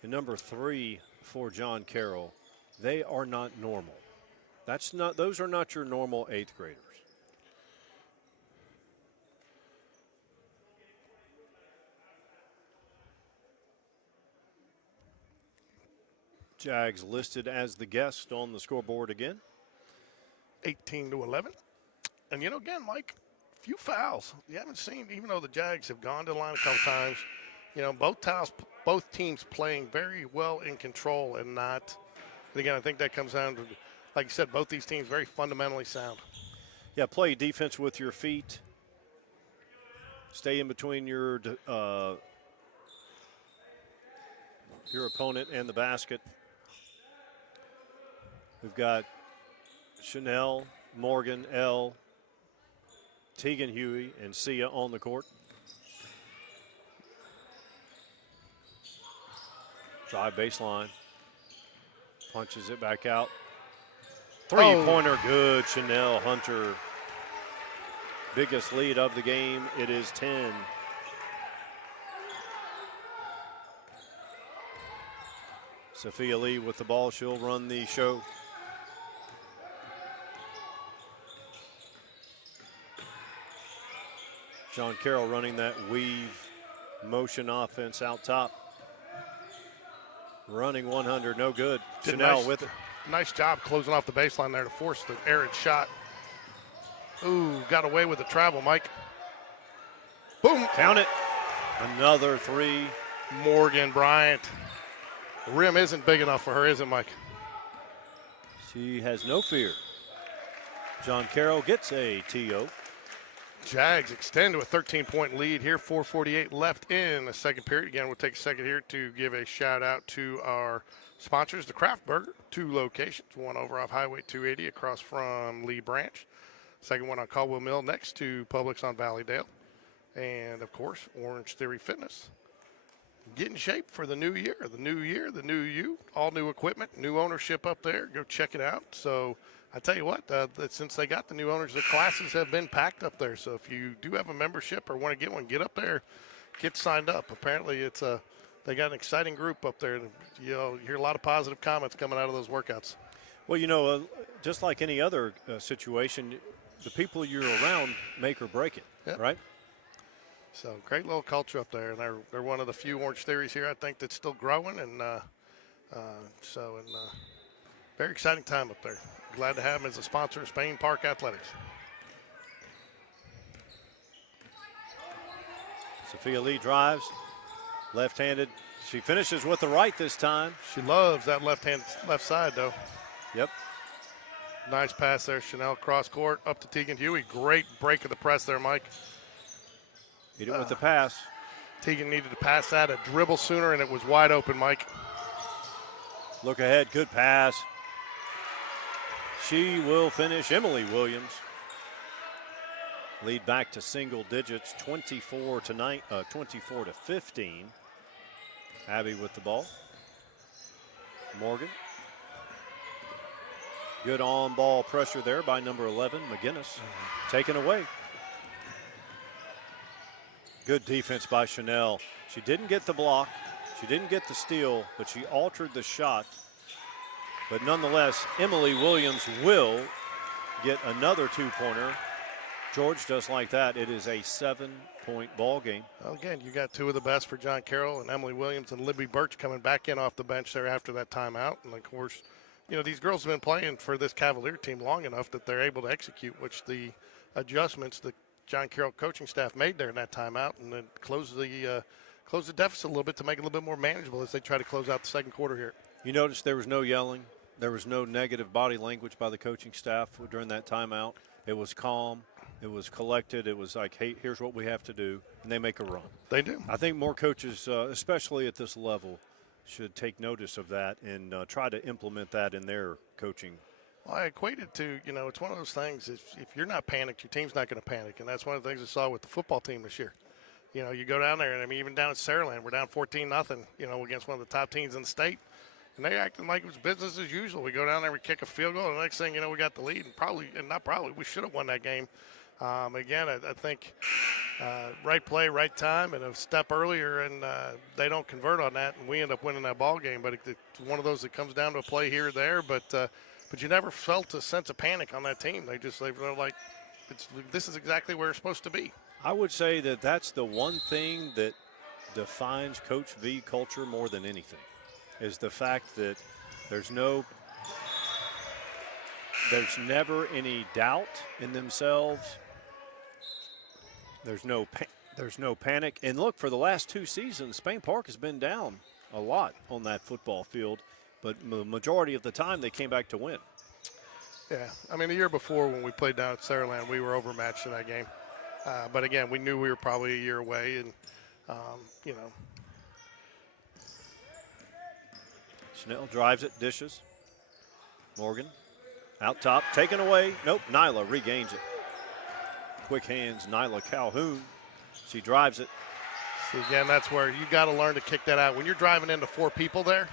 and number 3 for John Carroll, they are not normal. Those are not your normal 8th graders. Jags listed as the guest on the scoreboard again. 18-11. And, again, Mike, few fouls. You haven't seen, even though the Jags have gone to the line a couple times, both teams playing very well in control and not. And again, I think that comes down to, like you said, both these teams very fundamentally sound. Yeah, play defense with your feet. Stay in between your opponent and the basket. We've got Chanel, Morgan, L, Tegan Huey, and Sia on the court. Drive baseline. Punches it back out. Three-pointer good, Chanel Hunter. Biggest lead of the game. It is 10. Sophia Lee with the ball. She'll run the show. John Carroll running that weave motion offense out top. Running 100, no good. Chanel with it. Nice job closing off the baseline there to force the errant shot. Ooh, got away with the travel, Mike. Boom. Count it. Another three. Morgan Bryant. The rim isn't big enough for her, is it, Mike? She has no fear. John Carroll gets a TO. Jags extend to a 13-point lead here. 4:48 left in the second period. Again, we'll take a second here to give a shout-out to our sponsors, the Kraft Burger. 2 locations, one over off Highway 280 across from Lee Branch. Second one on Caldwell Mill next to Publix on Valleydale. And, of course, Orange Theory Fitness. Get in shape for the new year. The new year, the new you. All new equipment, new ownership up there. Go check it out. So I tell you what, since they got the new owners, the classes have been packed up there. So if you do have a membership or want to get one, get up there, get signed up. Apparently they got an exciting group up there. You hear a lot of positive comments coming out of those workouts. Well, just like any other situation, the people you're around make or break it, right? So great little culture up there, and they're one of the few Orange Theories here, I think, that's still growing, and very exciting time up there. Glad to have them as a sponsor of Spain Park Athletics. Sophia Lee drives, left-handed. She finishes with the right this time. She loves that left side, though. Yep. Nice pass there, Chanel cross court up to Tegan Huey. Great break of the press there, Mike. Hit it with the pass. Tegan needed to pass that a dribble sooner, and it was wide open, Mike. Look ahead, good pass. She will finish. Emily Williams. Lead back to single digits, 24 to 15. Abby with the ball. Morgan. Good on-ball pressure there by number 11, McGinnis. Taken away. Good defense by Chanel. She didn't get the block. She didn't get the steal, but she altered the shot. But nonetheless, Emily Williams will get another 2-pointer. George, just like that, it is a 7-point ball game. Well, again, you got 2 of the best for John Carroll and Emily Williams and Libby Birch coming back in off the bench there after that timeout. And, of course, these girls have been playing for this Cavalier team long enough that they're able to execute, which the adjustments the John Carroll coaching staff made there in that timeout, and then close the deficit a little bit to make it a little bit more manageable as they try to close out the second quarter here. You notice there was no yelling. There was no negative body language by the coaching staff during that timeout. It was calm. It was collected. It was like, hey, here's what we have to do, and they make a run. They do. I think more coaches, especially at this level, should take notice of that and try to implement that in their coaching Well, I equate it to, it's one of those things. If you're not panicked, your team's not going to panic. And that's one of the things I saw with the football team this year. You go down there, and I mean, even down at Saraland, we're down 14-0, against one of the top teams in the state. And they acting like it was business as usual. We go down there, we kick a field goal, and the next thing we got the lead. And we should have won that game. Again, I think right play, right time, and a step earlier, and they don't convert on that, and we end up winning that ball game. But it's one of those that comes down to a play here or there. But you never felt a sense of panic on that team. They're like, this is exactly where it's supposed to be. I would say that that's the one thing that defines Coach V culture more than anything, is the fact that there's never any doubt in themselves. There's no panic. And look, for the last 2 seasons, Spain Park has been down a lot on that football field, but the majority of the time they came back to win. Yeah, I mean, the year before when we played down at Saraland, we were overmatched in that game. But again, we knew we were probably a year away, and Schnell drives it, dishes. Morgan out top, taken away. Nope, Nyla regains it. Quick hands, Nyla Calhoun. She drives it. See, again, that's where you got to learn to kick that out. When you're driving into 4 people there,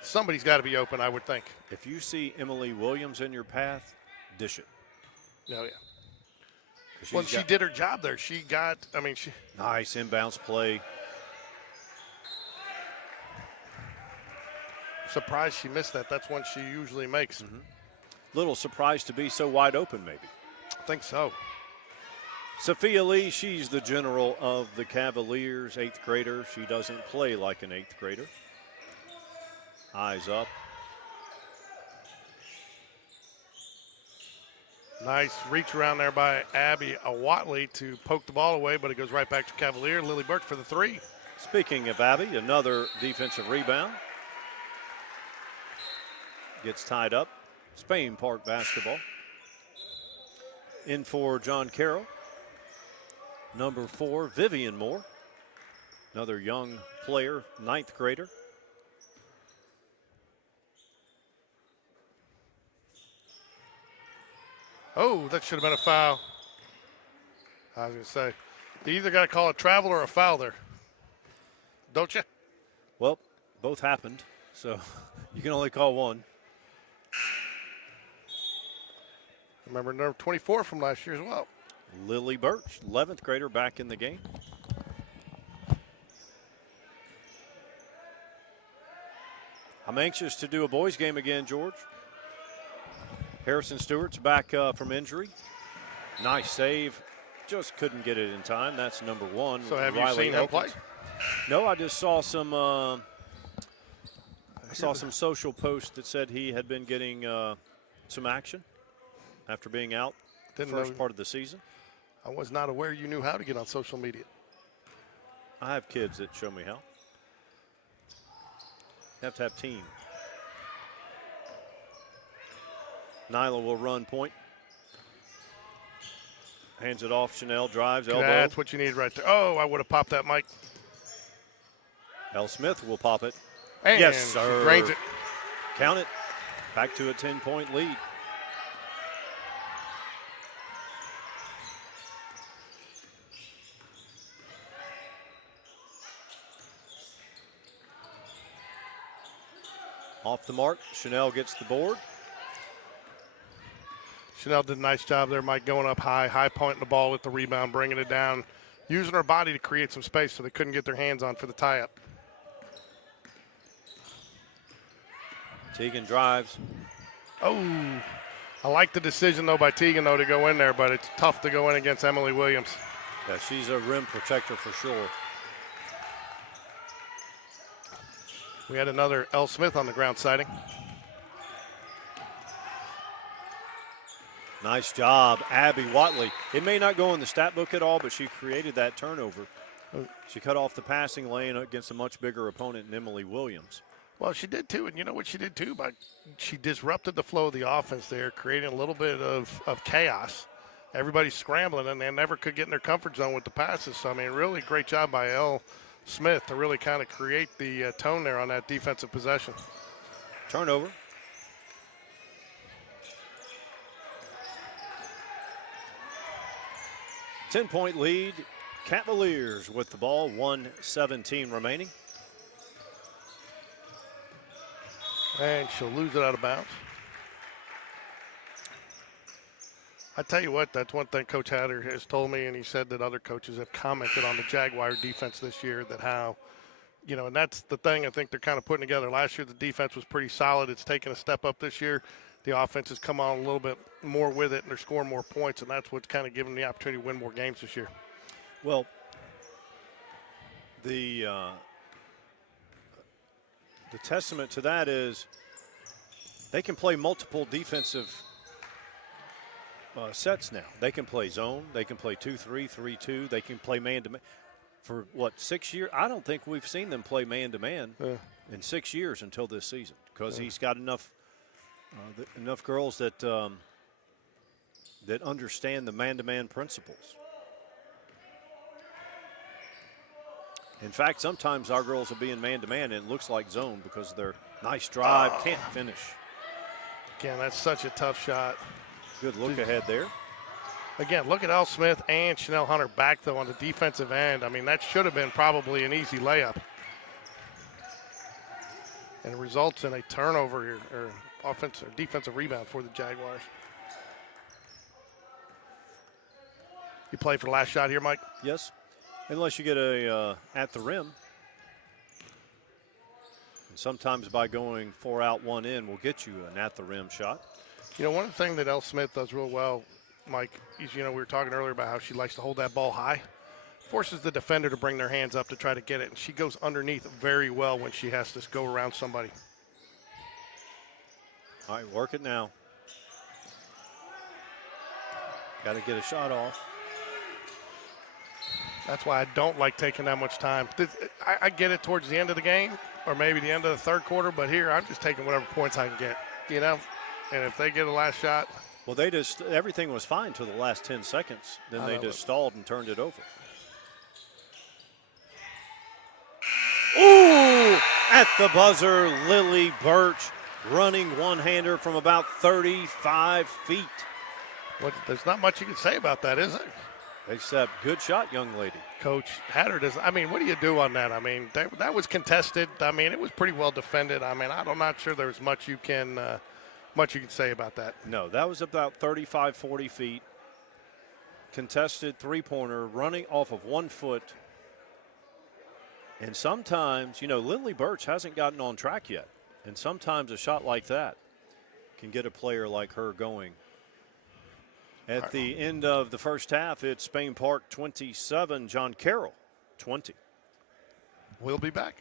somebody's got to be open, I would think. If you see Emily Williams in your path, dish it. Oh, yeah. Well, she did her job there. Nice inbounds play. Surprised she missed that. That's one she usually makes. Mm-hmm. Little surprised to be so wide open, maybe. I think so. Sophia Lee, she's the general of the Cavaliers, 8th grader. She doesn't play like an 8th grader. Eyes up. Nice reach around there by Abby Watley to poke the ball away, but it goes right back to Cavalier. Lily Birch for the 3. Speaking of Abby, another defensive rebound. Gets tied up. Spain Park basketball. In for John Carroll. Number 4, Vivian Moore. Another young player, 9th grader. Oh, that should have been a foul. I was going to say, you either got to call a travel or a foul there, don't you? Well, both happened, so you can only call one. Remember number 24 from last year as well. Lily Birch, 11th grader, back in the game. I'm anxious to do a boys game again, George. Harrison Stewart's back from injury. Nice save. Just couldn't get it in time. That's number 1. So have you seen him play? No, I just saw some some social posts that said he had been getting some action after being out the first part of the season. I was not aware you knew how to get on social media. I have kids that show me how. You have to have team. Nyla will run point. Hands it off. Chanel drives, elbow. That's what you need right there. Oh, I would have popped that, Mike. L. Smith will pop it. And yes, sir. Drains it. Count it. Back to a 10-point lead. Off the mark. Chanel gets the board. Chanel did a nice job there, Mike, going up high pointing the ball with the rebound, bringing it down, using her body to create some space so they couldn't get their hands on for the tie-up. Teagan drives. Oh, I like the decision, though, by Teagan, though, to go in there, but it's tough to go in against Emily Williams. Yeah, she's a rim protector for sure. We had another L. Smith on the ground sighting. Nice job, Abby Watley. It may not go in the stat book at all, but she created that turnover. She cut off the passing lane against a much bigger opponent in Emily Williams. Well, she did too, and you know what she did too? She disrupted the flow of the offense there, creating a little bit of chaos. Everybody's scrambling, and they never could get in their comfort zone with the passes. So, I mean, really great job by L. Smith to really kind of create the tone there on that defensive possession. Turnover. 10-point lead. Cavaliers with the ball, 1:17 remaining. And she'll lose it out of bounds. I tell you what, that's one thing Coach Hatter has told me, and he said that other coaches have commented on the Jaguar defense this year, that how, and that's the thing I think they're kind of putting together. Last year the defense was pretty solid. It's taken a step up this year. The offense has come on a little bit more with it, and they're scoring more points, and that's what's kind of given them the opportunity to win more games this year. Well, the testament to that is they can play multiple defensive sets now. They can play zone. They can play 2-3, 3-2. They can play man-to-man. For, 6 years? I don't think we've seen them play man-to-man in 6 years until this season, because he's got enough girls that that understand the man-to-man principles. In fact, sometimes our girls will be in man-to-man and it looks like zone because their nice drive can't finish. Again, that's such a tough shot. Good look ahead there. Again, look at Elle Smith and Chanel Hunter back, though, on the defensive end. I mean, that should have been probably an easy layup. And it results in a turnover here, or defensive rebound for the Jaguars. You play for the last shot here, Mike? Yes, unless you get a at the rim. And sometimes by going 4 out, 1 in will get you an at the rim shot. One thing that Elle Smith does real well, Mike, is, we were talking earlier about how she likes to hold that ball high. Forces the defender to bring their hands up to try to get it, and she goes underneath very well when she has to go around somebody. All right, work it now. Got to get a shot off. That's why I don't like taking that much time. I get it towards the end of the game or maybe the end of the third quarter, but here I'm just taking whatever points I can get, And if they get a last shot. Well, everything was fine till the last 10 seconds. Then they just stalled and turned it over. Ooh! At the buzzer, Lily Birch running one-hander from about 35 feet. There's not much you can say about that, is there? Except good shot, young lady. Coach Hatter does. I mean, what do you do on that? I mean, that was contested. I mean, it was pretty well defended. I mean, I'm not sure there's much you can say about that. No, that was about 35, 40 feet. Contested three-pointer, running off of 1 foot. And sometimes, Lily Birch hasn't gotten on track yet. And sometimes a shot like that can get a player like her going. At the end of the first half, it's Spain Park 27, John Carroll 20. We'll be back.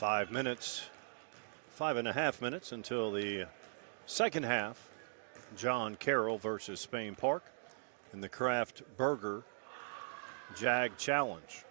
5.5 minutes until the second half. John Carroll versus Spain Park in the Kraft Burger Jag Challenge.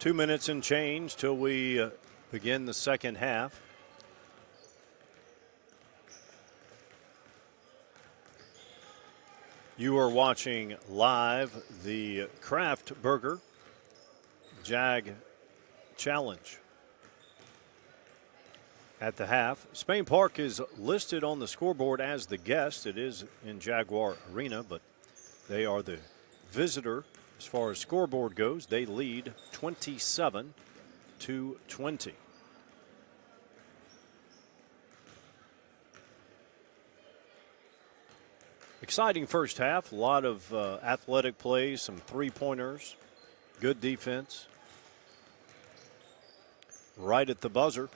Two minutes and change till we begin the second half. You are watching live the Kraft Burger Jag Challenge. At the half, Spain Park is listed on the scoreboard as the guest. It is in Jaguar Arena, but they are the visitor. As far as scoreboard goes, they lead 27-20. Exciting first half. A lot of athletic plays, some three-pointers, good defense. Right at the buzzer,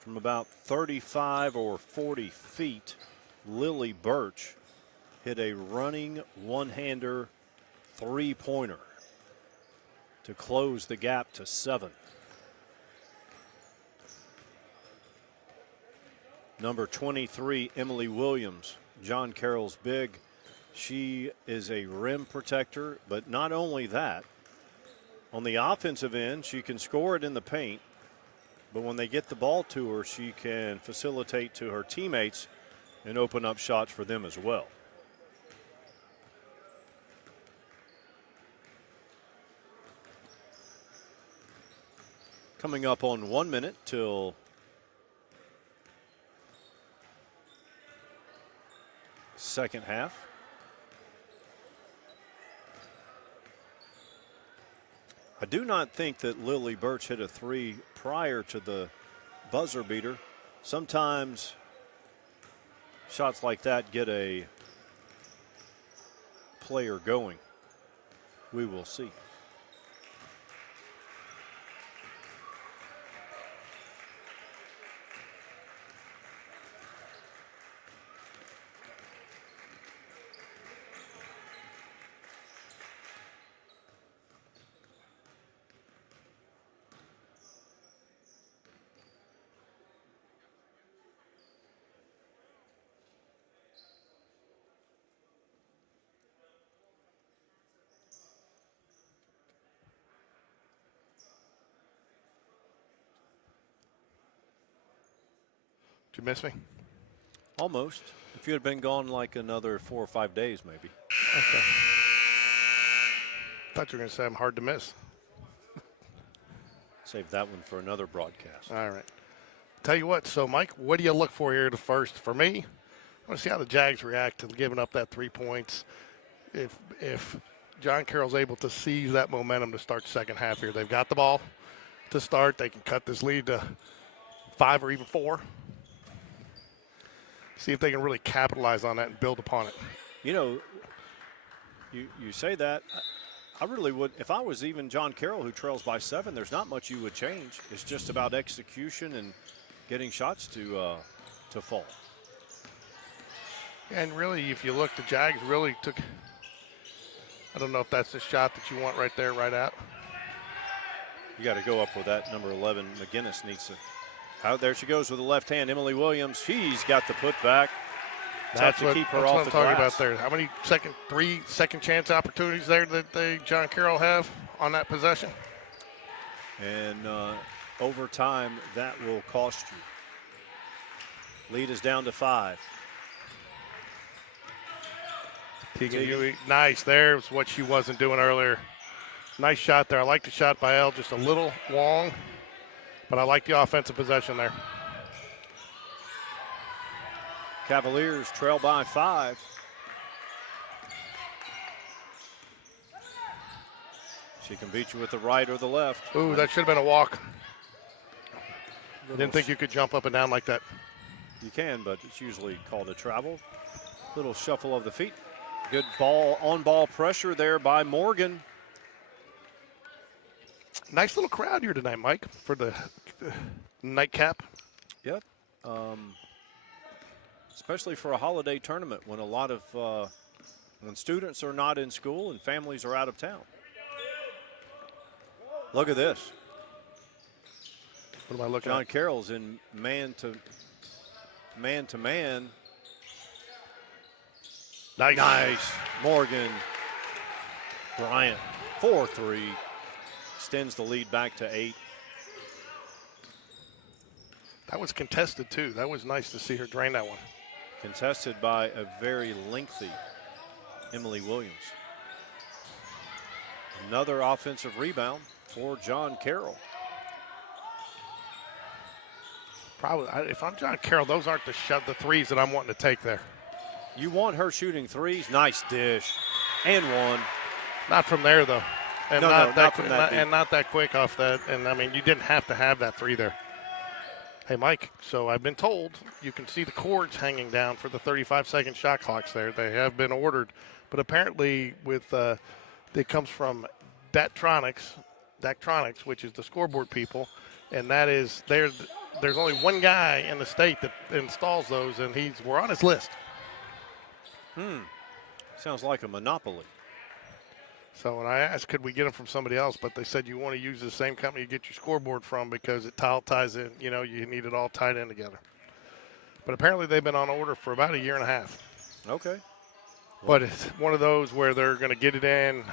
from about 35 or 40 feet, Lily Birch hit a running one-hander three-pointer to close the gap to 7. Number 23, Emily Williams, John Carroll's big. She is a rim protector, but not only that, on the offensive end, she can score it in the paint, but when they get the ball to her, she can facilitate to her teammates and open up shots for them as well. Coming up on 1 minute till second half. I do not think that Lily Birch hit a three prior to the buzzer beater. Sometimes shots like that get a player going. We will see. Did you miss me? Almost. If you had been gone like another 4 or 5 days, maybe. Okay. Thought you were going to say I'm hard to miss. Save that one for another broadcast. All right. Tell you what, so Mike, what do you look for here at the first? For me, I want to see how the Jags react to giving up that 3 points. If John Carroll's able to seize that momentum to start the second half here, they've got the ball to start. They can cut this lead to 5 or even 4. See if they can really capitalize on that and build upon it. You know, you say that. I really would. If I was even John Carroll, who trails by 7, there's not much you would change. It's just about execution and getting shots to fall. And really, if you look, the Jags really took – I don't know if that's the shot that you want right there, right out. You got to go up with that. Number 11, McGinnis needs to. Out there she goes with the left hand. Emily Williams, she's got the putback. That's what, keep her that's off what I'm the talking glass. about there. How many three second chance opportunities there that John Carroll have on that possession? And over time, that will cost you. Lead is down to 5. Tegan Huey, nice. There's what she wasn't doing earlier. Nice shot there. I like the shot by Elle, just a little long, but I like the offensive possession there. Cavaliers trail by 5. She can beat you with the right or the left. Ooh, that should have been a walk. Didn't think you could jump up and down like that. You can, but it's usually called a travel. Little shuffle of the feet. Good on-ball pressure there by Morgan. Nice little crowd here tonight, Mike, for the nightcap. Yep. Especially for a holiday tournament when a lot of when students are not in school and families are out of town. Look at this. What am I looking John at? Carroll's in man to man. Nice. Morgan Bryant, 4-3. Extends the lead back to 8. That was contested, too. That was nice to see her drain that one. Contested by a very lengthy Emily Williams. Another offensive rebound for John Carroll. Probably, if I'm John Carroll, those aren't the threes that I'm wanting to take there. You want her shooting threes. Nice dish. And one. Not from there, though. And No, not from that deep. And not that quick off that. And, I mean, you didn't have to have that 3 there. Hey, Mike, so I've been told you can see the cords hanging down for the 35-second shot clocks there. They have been ordered. But apparently with it comes from Daktronics, which is the scoreboard people, and that is there's only one guy in the state that installs those, and we're on his list. Sounds like a monopoly. So when I asked, could we get them from somebody else, but they said you want to use the same company you get your scoreboard from because it ties in, you need it all tied in together. But apparently they've been on order for about 1.5 years. Okay. But it's one of those where they're going to get it in,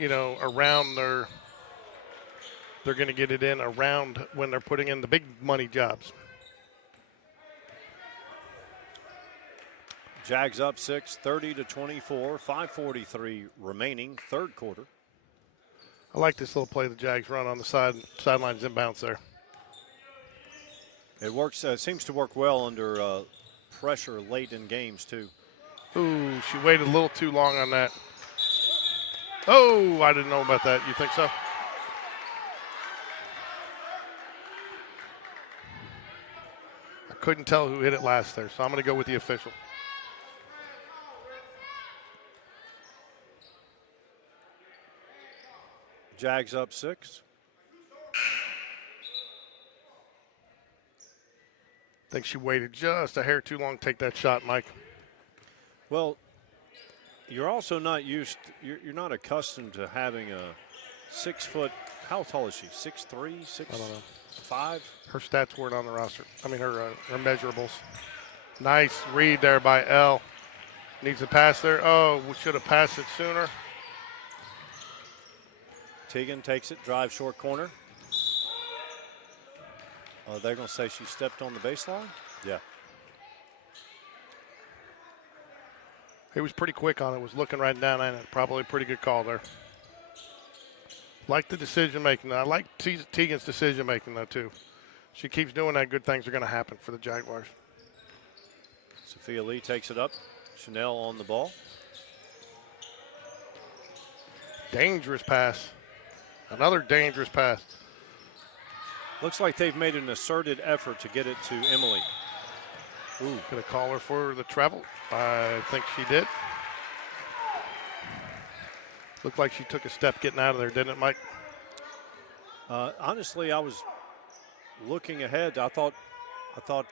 around they're going to get it in around when they're putting in the big money jobs. Jags up 6, 30-24, 5:43 remaining, third quarter. I like this little play the Jags run on the sidelines inbounds there. It works. Seems to work well under pressure late in games too. Ooh, she waited a little too long on that. Oh, I didn't know about that. You think so? I couldn't tell who hit it last there, so I'm going to go with the official. Jags up 6. I think she waited just a hair too long to take that shot, Mike. Well, you're also not you're not accustomed to having a 6 foot. How tall is she? 6'3", I don't know. 6'5"? Her stats weren't on the roster. I mean, her measurables. Nice read there by Elle. Needs a pass there. Oh, we should have passed it sooner. Tegan takes it, drive short corner. They're going to say she stepped on the baseline? Yeah. He was pretty quick on it, was looking right down at it. Probably a pretty good call there. Like the decision making. I like Tegan's decision making, though, too. She keeps doing that, good things are going to happen for the Jaguars. Sophia Lee takes it up. Chanel on the ball. Dangerous pass. Another dangerous pass. Looks like they've made an asserted effort to get it to Emily. Ooh, gonna call her for the travel. I think she did. Looked like she took a step getting out of there, didn't it, Mike? Honestly, I was looking ahead. I thought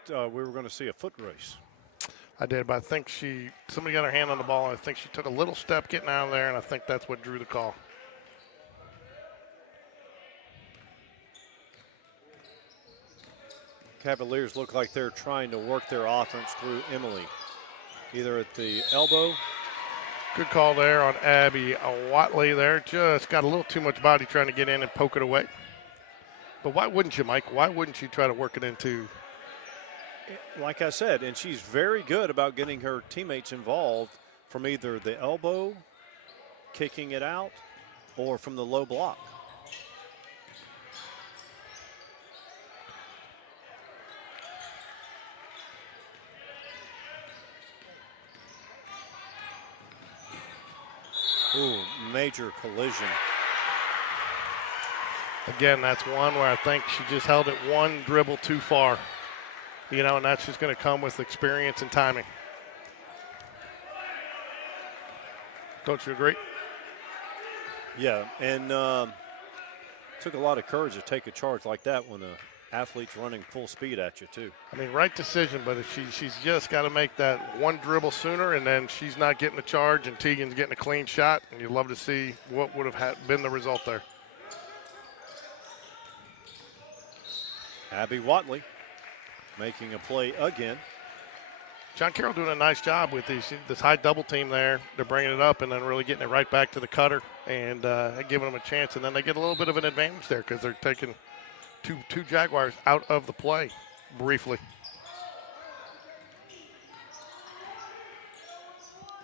we were going to see a foot race. I did, but I think somebody got her hand on the ball. And I think she took a little step getting out of there, and I think that's what drew the call. Cavaliers look like they're trying to work their offense through Emily, either at the elbow. Good call there on Abby Watley there. Just got a little too much body trying to get in and poke it away. But why wouldn't you, Mike? Why wouldn't you try to work it into? Like I said, and she's very good about getting her teammates involved from either the elbow, kicking it out, or from the low block. Ooh, major collision. Again, that's one where I think she just held it one dribble too far. You know, and that's just going to come with experience and timing. Don't you agree? Yeah, and took a lot of courage to take a charge like that when an athlete's running full speed at you, too. I mean, right decision, but if she's just got to make that one dribble sooner, and then she's not getting the charge, and Tegan's getting a clean shot, and you'd love to see what would have been the result there. Abby Watley making a play again. John Carroll doing a nice job with this high double team there. They're bringing it up and then really getting it right back to the cutter and giving them a chance. And then they get a little bit of an advantage there because they're taking two Jaguars out of the play briefly.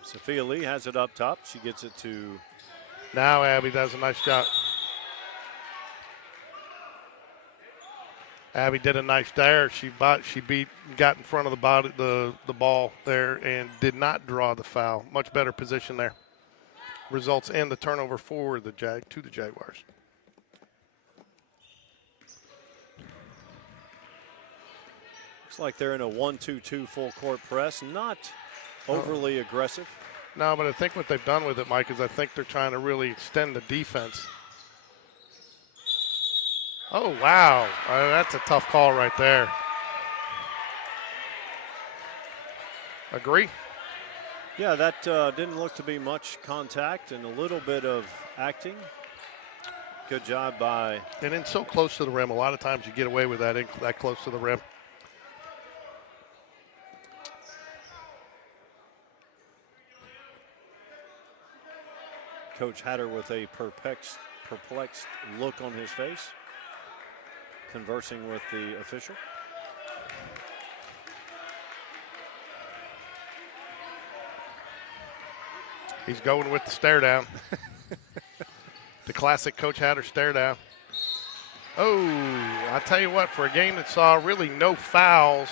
Sophia Lee has it up top. She gets it to. Now Abby does a nice job. Abby did a nice there. She got in front of the ball there and did not draw the foul. Much better position there. Results in the turnover for the Jaguars. Looks like they're in a 1-2-2 full court press. Not overly aggressive. No, but I think what they've done with it, Mike, is I think they're trying to really extend the defense. Oh, wow. That's a tough call right there. Agree? Yeah, that didn't look to be much contact and a little bit of acting. Good job by. And then so close to the rim. A lot of times you get away with that close to the rim. Coach Hatter with a perplexed look on his face, conversing with the official. He's going with the stare down. The classic Coach Hatter stare down. Oh, I tell you what, for a game that saw really no fouls,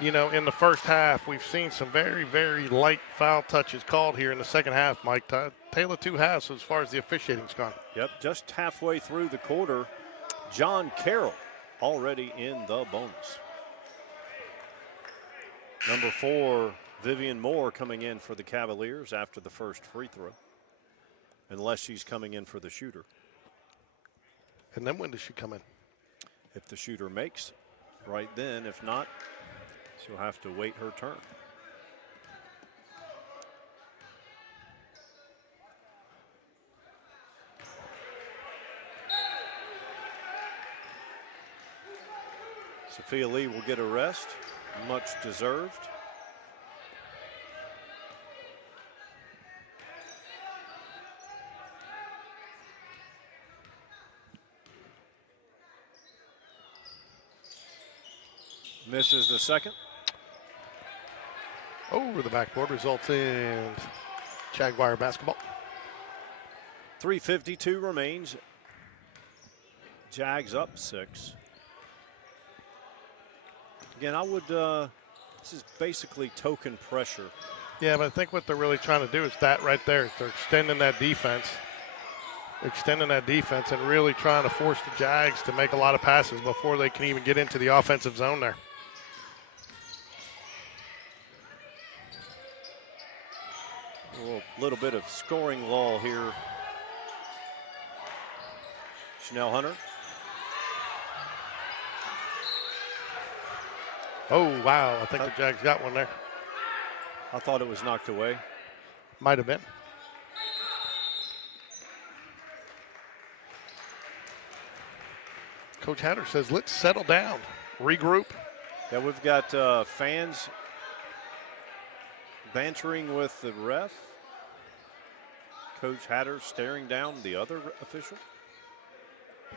in the first half, we've seen some very, very light foul touches called here in the second half, Mike. Tail of two halves as far as the officiating's gone. Yep, just halfway through the quarter, John Carroll already in the bonus. Number 4, Vivian Moore coming in for the Cavaliers after the first free throw, unless she's coming in for the shooter. And then when does she come in? If the shooter makes, right then. If not, she'll have to wait her turn. Sophia Lee will get a rest, much deserved. Misses the second. over the backboard results in Jaguar basketball. 3:52 remains. Jags up 6. Again, I would, this is basically token pressure. Yeah, but I think what they're really trying to do is that right there. They're extending that defense. And really trying to force the Jags to make a lot of passes before they can even get into the offensive zone there. A little bit of scoring lull here. Chanel Hunter. Oh, wow. I think the Jags got one there. I thought it was knocked away. Might have been. Coach Hatter says, let's settle down, regroup. Yeah, we've got fans bantering with the ref. Coach Hatter staring down the other official.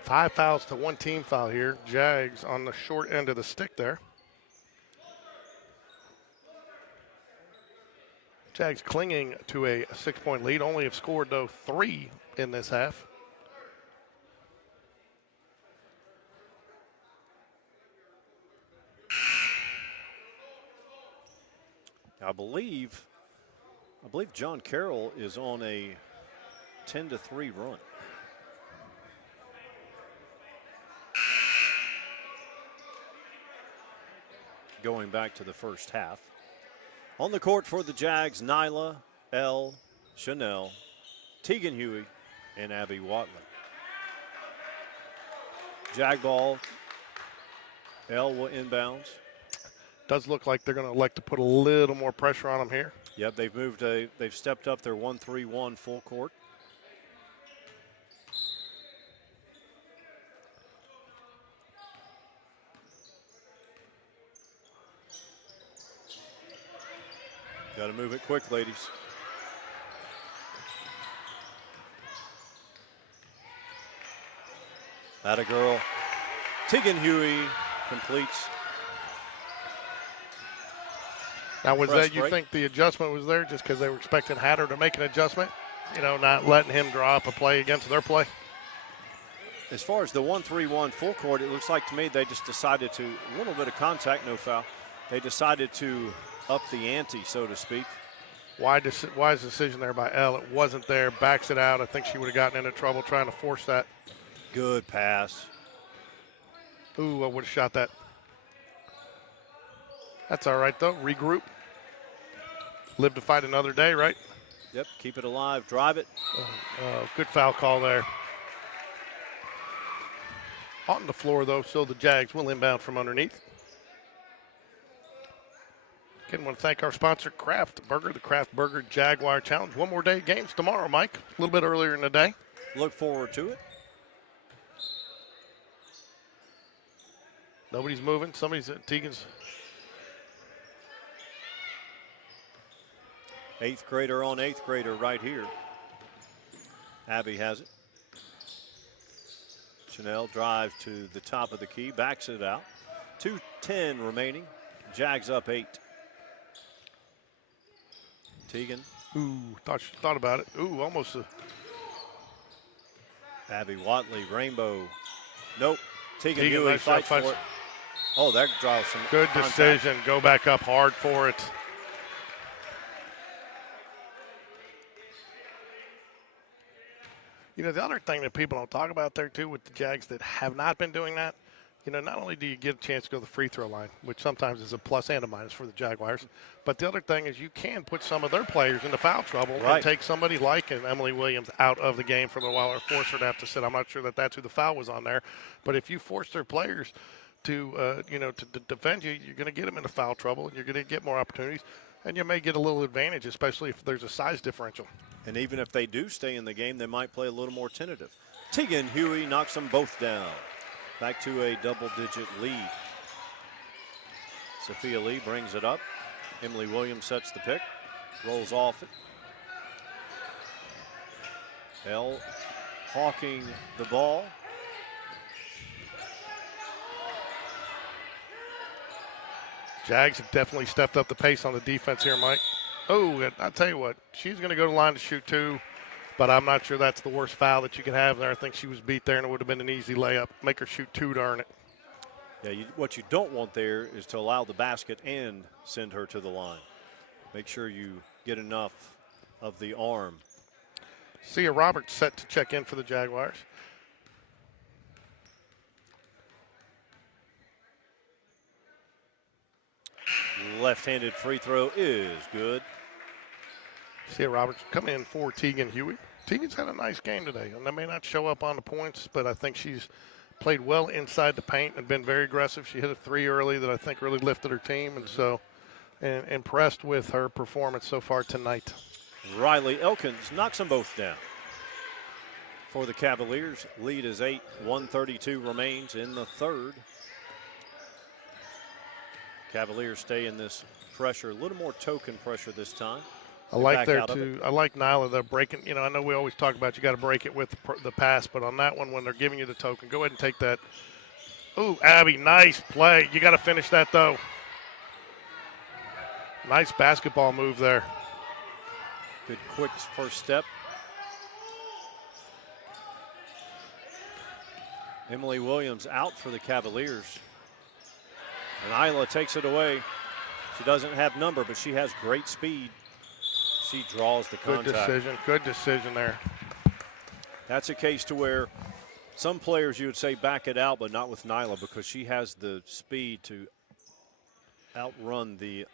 5 fouls to 1 team foul here. Jags on the short end of the stick there. Jags clinging to a 6-point lead. Only have scored, though, 3 in this half. I believe John Carroll is on a 10-3 run. Going back to the first half. On the court for the Jags, Nyla, Elle, Chanel, Tegan Huey, and Abby Watley. Jag ball. Elle will inbounds. Does look like they're going to elect to put a little more pressure on them here. Yep, they've stepped up their 1-3-1 full court. Got to move it quick, ladies. That a girl. Tegan Huey completes. Now, was that, you break. think the adjustment was there just because they were expecting Hatter to make an adjustment? You know, not letting him draw up a play against their play? As far as the 1-3-1 full court, it looks like to me they just decided to, a little bit of contact, no foul. They decided to up the ante, so to speak. Wise decision there by Elle. It wasn't there, backs it out. I think she would have gotten into trouble trying to force that. Good pass. Ooh, I would have shot that. That's all right, though. Regroup. Live to fight another day, right? Yep, keep it alive, drive it. Good foul call there. On the floor, though, so the Jags will inbound from underneath. Again, want to thank our sponsor, Kraft Burger, the Kraft Burger Jaguar Challenge. One more day of games tomorrow, Mike. A little bit earlier in the day. Look forward to it. Nobody's moving. Somebody's at Tegan's. 8th grader on 8th grader right here. Abby has it. Chanel drives to the top of the key, backs it out. 2:10 remaining. Jags up 8. Tegan. Ooh, thought about it. Ooh, almost. Abby Watley, rainbow. Nope. Tegan Huey nice fights for it. Oh, that draws some good contact. decision. Go back up hard for it. You know, the other thing that people don't talk about there, too, with the Jags that have not been doing that, you know, not only do you get a chance to go to the free throw line, which sometimes is a plus and a minus for the Jaguars, but the other thing is you can put some of their players into foul trouble and take somebody like Emily Williams out of the game for a little while or force her to have to sit. I'm not sure that that's who the foul was on there. But if you force their players to, to defend you, you're going to get them into foul trouble and you're going to get more opportunities. And you may get a little advantage, especially if there's a size differential. And even if they do stay in the game, they might play a little more tentative. Tegan Huey knocks them both down. Back to a double-digit lead. Sophia Lee brings it up. Emily Williams sets the pick, rolls off it. Elle hawking the ball. Jags have definitely stepped up the pace on the defense here, Mike. Oh, I'll tell you what, she's going to go to the line to shoot 2, but I'm not sure that's the worst foul that you could have there. I think she was beat there, and it would have been an easy layup. Make her shoot 2 to earn it. Yeah, what you don't want there is to allow the basket and send her to the line. Make sure you get enough of the arm. Sia Roberts set to check in for the Jaguars. Left-handed free throw is good. Sia Roberts come in for Tegan Huey. Tegan's had a nice game today, and they may not show up on the points, but I think she's played well inside the paint and been very aggressive. She hit a 3 early that I think really lifted her team, and so impressed with her performance so far tonight. Riley Elkins knocks them both down. For the Cavaliers, lead is 8. 1:32 remains in the third. Cavaliers stay in this pressure, a little more token pressure this time. I like Nyla. They're breaking. I know we always talk about you got to break it with the pass, but on that one, when they're giving you the token, go ahead and take that. Ooh, Abby, nice play. You got to finish that though. Nice basketball move there. Good quick first step. Emily Williams out for the Cavaliers. And Isla takes it away. She doesn't have number, but she has great speed. She draws the contact. Good decision there. That's a case to where some players you would say back it out, but not with Nyla because she has the speed to outrun the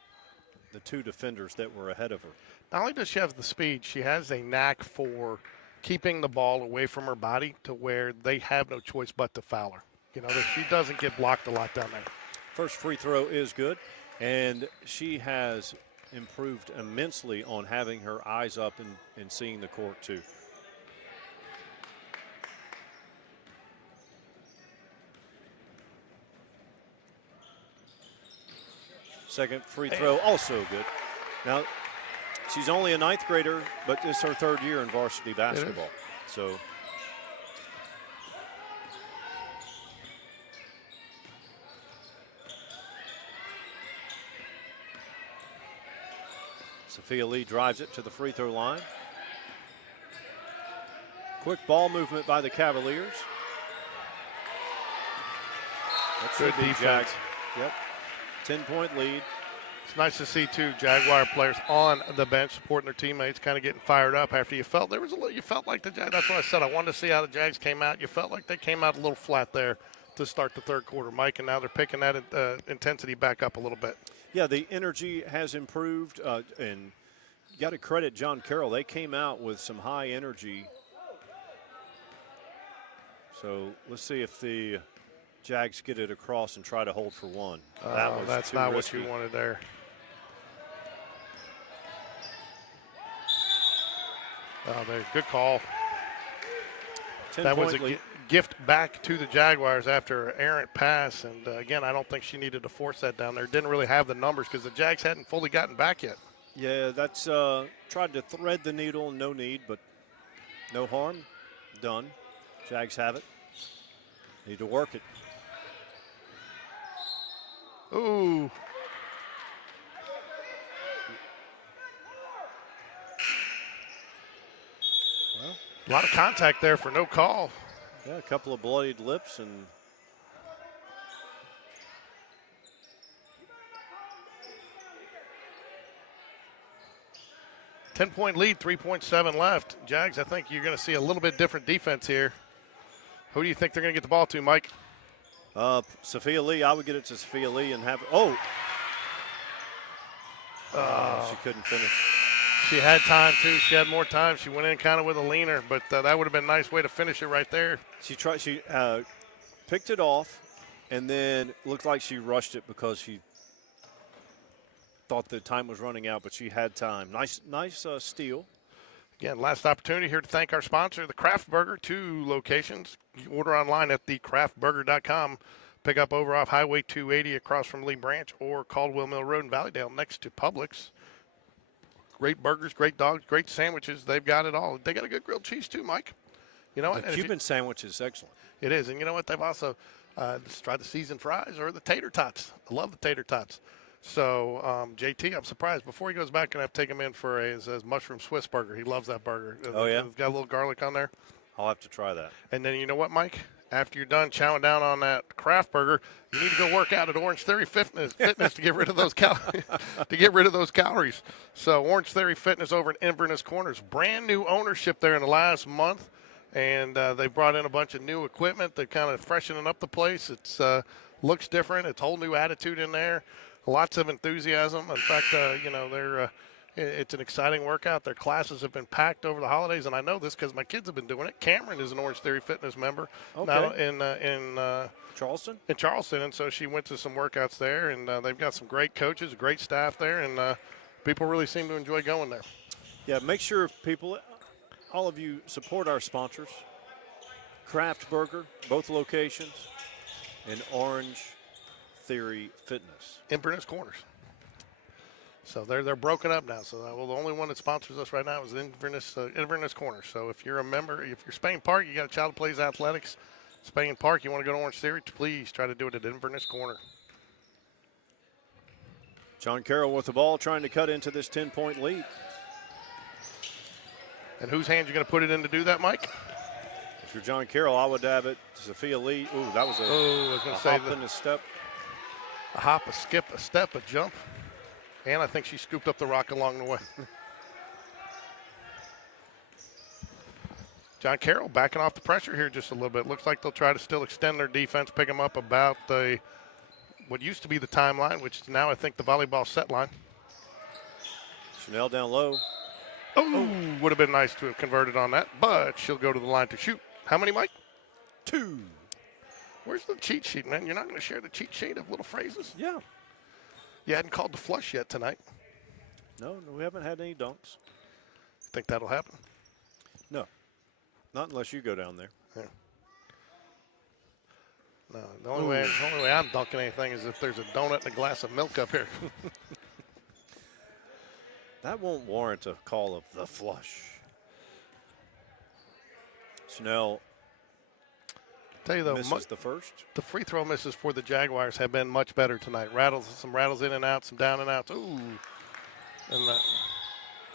2 defenders that were ahead of her. Not only does she have the speed, she has a knack for keeping the ball away from her body to where they have no choice but to foul her. That she doesn't get blocked a lot down there. First free throw is good, and she has improved immensely on having her eyes up and seeing the court too. Second free throw also good. Now, she's only a 9th grader, but it's her 3rd year in varsity basketball. So Sophia Lee drives it to the free throw line. Quick ball movement by the Cavaliers. That's good defense. Yep. 10-point lead. It's nice to see too Jaguar players on the bench supporting their teammates, kind of getting fired up after you felt like the Jags. That's what I said. I wanted to see how the Jags came out. You felt like they came out a little flat there to start the third quarter, Mike, and now they're picking that intensity back up a little bit. Yeah, the energy has improved, and you got to credit John Carroll. They came out with some high energy. So let's see if the Jags get it across and try to hold for one. That's not risky. What you wanted there. Oh, there, good call. That was a gift back to the Jaguars after an errant pass. And, again, I don't think she needed to force that down there. Didn't really have the numbers because the Jags hadn't fully gotten back yet. Yeah, that's tried to thread the needle, no need, but no harm done. Jags have it. Need to work it. Ooh. Well, a lot of contact there for no call. Yeah, a couple of bloodied lips and .10 lead, 3.7 left. Jags, I think you're going to see a little bit different defense here. Who do you think they're going to get the ball to, Mike? Sophia Lee. I would get it to Sophia Lee and have. She couldn't finish. She had time too. She had more time. She went in kind of with a leaner, but that would have been a nice way to finish it right there. She picked it off, and then looked like she rushed it because she thought the time was running out, but she had time. Nice steal. Again, last opportunity here to thank our sponsor, the Kraft Burger, 2 locations. You can order online at thecraftburger.com. Pick up over off Highway 280 across from Lee Branch or Caldwell Mill Road in Valleydale next to Publix. Great burgers, great dogs, great sandwiches. They've got it all. They got a good grilled cheese too, Mike. You know what? The Cuban sandwich is excellent. It is. And you know what? They've also just tried the seasoned fries or the tater tots. I love the tater tots. So, JT, I'm surprised. Before he goes back, and I've taken him in for his mushroom Swiss burger. He loves that burger. Oh, yeah? It's got a little garlic on there. I'll have to try that. And then you know what, Mike? After you're done chowing down on that Kraft burger, you need to go work out at Orange Theory Fitness to get rid of those calories. So Orange Theory Fitness over in Inverness Corners, brand new ownership there in the last month, and they brought in a bunch of new equipment. They're kind of freshening up the place. It's looks different. It's a whole new attitude in there. Lots of enthusiasm. In fact, it's an exciting workout. Their classes have been packed over the holidays, and I know this because my kids have been doing it. Cameron is an Orange Theory Fitness member now in Charleston? In Charleston, and so she went to some workouts there, and they've got some great coaches, great staff there, and people really seem to enjoy going there. Yeah, make sure people, all of you, support our sponsors. Kraft Burger, both locations, and Orange Theory Fitness. Inverness Corners. So they're broken up now. So the only one that sponsors us right now is Inverness Corners. So if you're a member, if you're Spain Park, you got a child that plays athletics, Spain Park, you want to go to Orange Theory, please try to do it at Inverness Corner. John Carroll with the ball, trying to cut into this 10-point lead. And whose hands you going to put it in to do that, Mike? If you're John Carroll, I would have it. Sophia Lee. Ooh, that was a hop and a step. A hop, a skip, a step, a jump. And I think she scooped up the rock along the way. John Carroll backing off the pressure here just a little bit. Looks like they'll try to still extend their defense, pick them up about what used to be the timeline, which is now I think the volleyball set line. Chanel down low. Oh, would have been nice to have converted on that, but she'll go to the line to shoot. How many, Mike? 2. Where's the cheat sheet, man? You're not going to share the cheat sheet of little phrases? Yeah. You hadn't called the flush yet tonight. No, we haven't had any dunks. Think that'll happen? No. Not unless you go down there. Yeah. No, the only way I'm dunking anything is if there's a donut and a glass of milk up here. That won't warrant a call of the flush. Chanel Tell you though, misses the first. The free throw misses for the Jaguars have been much better tonight. Some rattles in and out, some down and outs. Ooh. And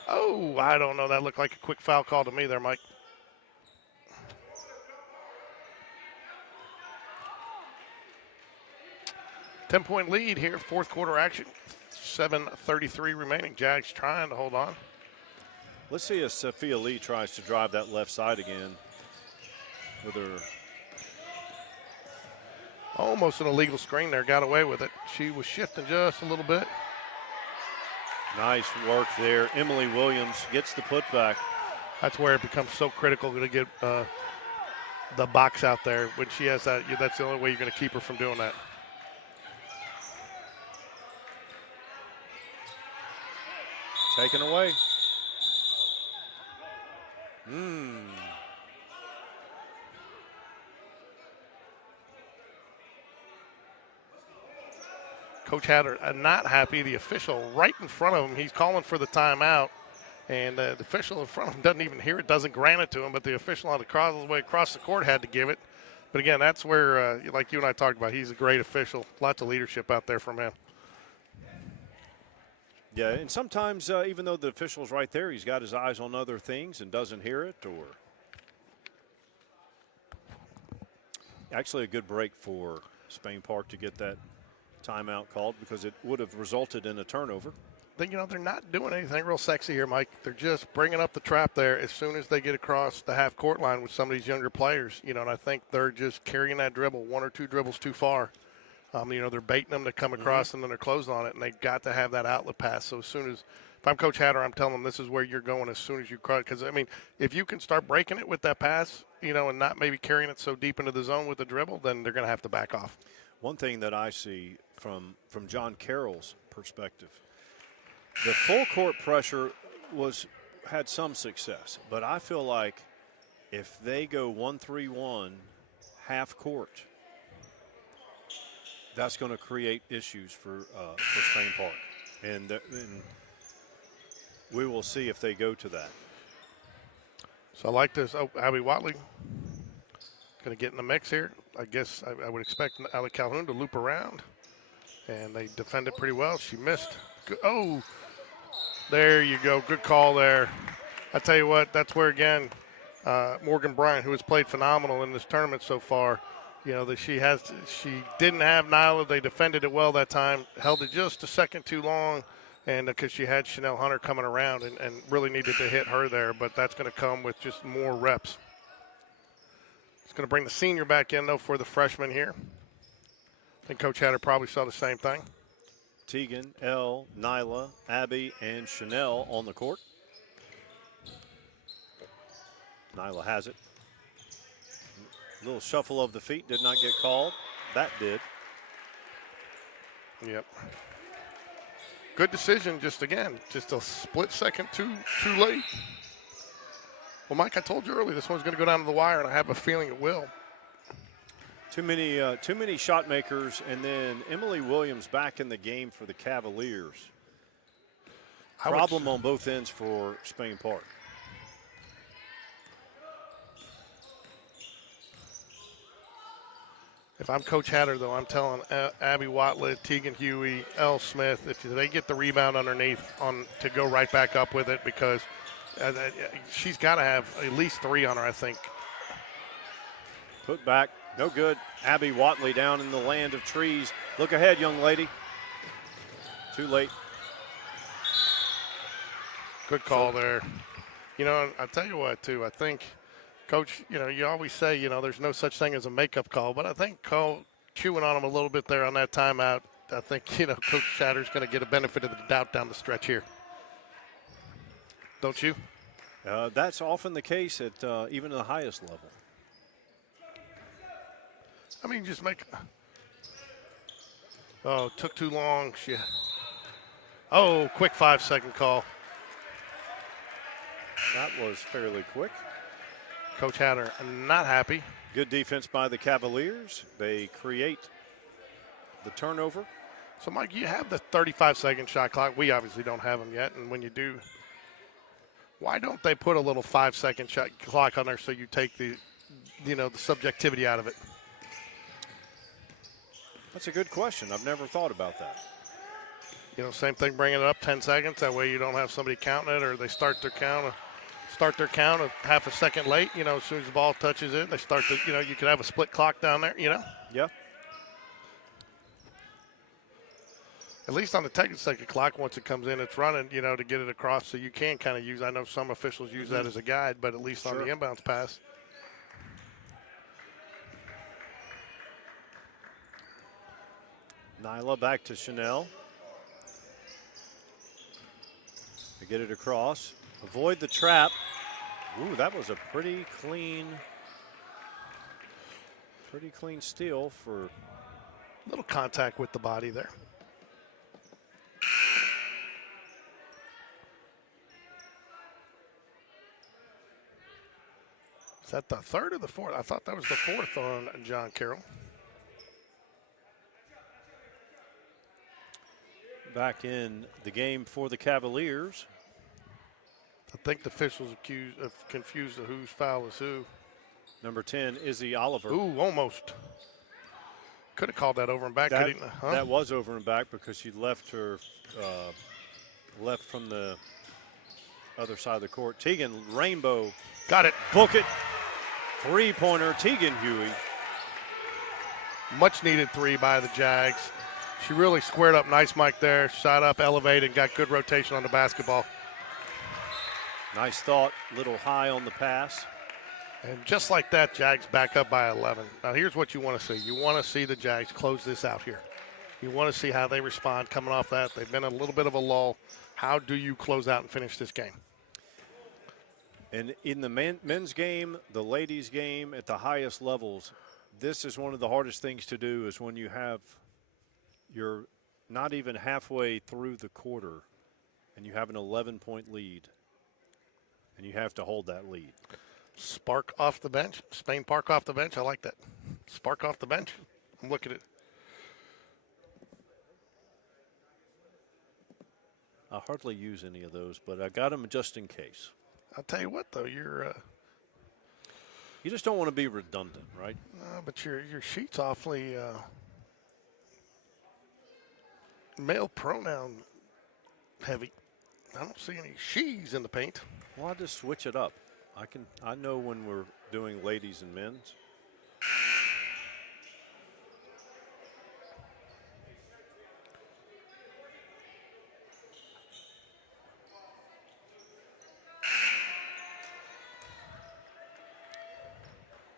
I don't know. That looked like a quick foul call to me there, Mike. Ten-point lead here, fourth quarter action. 7:33 remaining. Jags trying to hold on. Let's see if Sophia Lee tries to drive that left side again with her. Almost an illegal screen there. Got away with it. She was shifting just a little bit. Nice work there. Emily Williams gets the putback. That's where it becomes so critical to get the box out there. When she has that, that's the only way you're going to keep her from doing that. Taken away. Coach Hatter not happy. The official right in front of him, he's calling for the timeout. And the official in front of him doesn't even hear it, doesn't grant it to him, but the official on the way across the court had to give it. But again, that's where, like you and I talked about, he's a great official. Lots of leadership out there from him. Yeah, and sometimes even though the official's right there, he's got his eyes on other things and doesn't hear it. Or actually a good break for Spain Park to get that timeout called because it would have resulted in a turnover. Then, they're not doing anything real sexy here, Mike. They're just bringing up the trap there as soon as they get across the half-court line with some of these younger players. And I think they're just carrying that dribble one or two dribbles too far. They're baiting them to come across and then they're closed on it, and they've got to have that outlet pass. So as soon as – if I'm Coach Hatter, I'm telling them this is where you're going as soon as you cross. Because, if you can start breaking it with that pass, and not maybe carrying it so deep into the zone with the dribble, then they're going to have to back off. One thing that I see from John Carroll's perspective, the full court pressure had some success, but I feel like if they go 1-3-1 half court, that's going to create issues for Spain Park, and we will see if they go to that. So I like this. Abby Watley going to get in the mix here. I guess I would expect Alec Calhoun to loop around. And they defended pretty well. She missed. Oh, there you go. Good call there. I tell you what, that's where, again, Morgan Bryant, who has played phenomenal in this tournament so far, you know, that she didn't have Nyla. They defended it well that time, held it just a second too long, and because she had Chanel Hunter coming around and really needed to hit her there, but that's going to come with just more reps. It's going to bring the senior back in, though, for the freshman here. I think Coach Hatter probably saw the same thing. Tegan, Elle, Nyla, Abby, and Chanel on the court. Nyla has it. A little shuffle of the feet did not get called. That did. Yep. Good decision, just a split second too late. Well, Mike, I told you earlier this one's going to go down to the wire, and I have a feeling it will. Too many shot makers, and then Emily Williams back in the game for the Cavaliers. Problem on both ends for Spain Park. If I'm Coach Hatter, though, I'm telling Abby Watlett, Tegan Huey, Elle Smith, if they get the rebound underneath to go right back up with it, because she's got to have at least 3 on her, I think. Put back, no good. Abby Watley down in the land of trees. Look ahead, young lady. Too late. Good call there. You know, I'll tell you what, too, I think, Coach, you know, you always say, you know, there's no such thing as a makeup call, but I think chewing on him a little bit there on that timeout, I think, you know, Coach Hatter's going to get a benefit of the doubt down the stretch here. Don't you? That's often the case at even the highest level. I mean, just make. Oh, took too long. Oh, quick 5-second call. That was fairly quick. Coach Hatter not happy. Good defense by the Cavaliers. They create the turnover. So, Mike, you have the 35-second shot clock. We obviously don't have them yet, and when you do, why don't they put a little 5-second shot clock on there so you take the subjectivity out of it? That's a good question. I've never thought about that. You know, same thing, bringing it up 10 seconds. That way you don't have somebody counting it, or they start their count a half a second late. You know, as soon as the ball touches it, they start to, you know, you could have a split clock down there, you know? Yeah. At least on the 10-second clock, once it comes in, it's running, you know, to get it across. So you can kind of use, I know some officials use that as a guide, but at least on the inbounds pass. Nyla back to Chanel. They get it across. Avoid the trap. Ooh, that was a pretty clean steal for. Little contact with the body there. Is that the third or the fourth? I thought that was the fourth on John Carroll. Back in the game for the Cavaliers. I think the officials confused whose foul is who. Number 10, Izzy Oliver. Ooh, almost. Could have called that over and back. That was over and back because she left her left from the other side of the court. Tegan Rainbow. Got it. Book it. Three-pointer, Tegan Huey. Much needed 3 by the Jags. She really squared up nice, Mike, there. Shot up, elevated, got good rotation on the basketball. Nice thought. Little high on the pass. And just like that, Jags back up by 11. Now, here's what you want to see. You want to see the Jags close this out here. You want to see how they respond coming off that. They've been a little bit of a lull. How do you close out and finish this game? And in the men's game, the ladies' game, at the highest levels, this is one of the hardest things to do is when you're not even halfway through the quarter and you have an 11-point lead and you have to hold that lead. Spark off the bench. Spain Park off the bench. I like that. Spark off the bench. I'm looking at it. I hardly use any of those, but I got them just in case. I'll tell you what, though, you just don't want to be redundant, right? But your sheet's awfully Male pronoun heavy. I don't see any she's in the paint. Well, I just switch it up. I know when we're doing ladies and men's.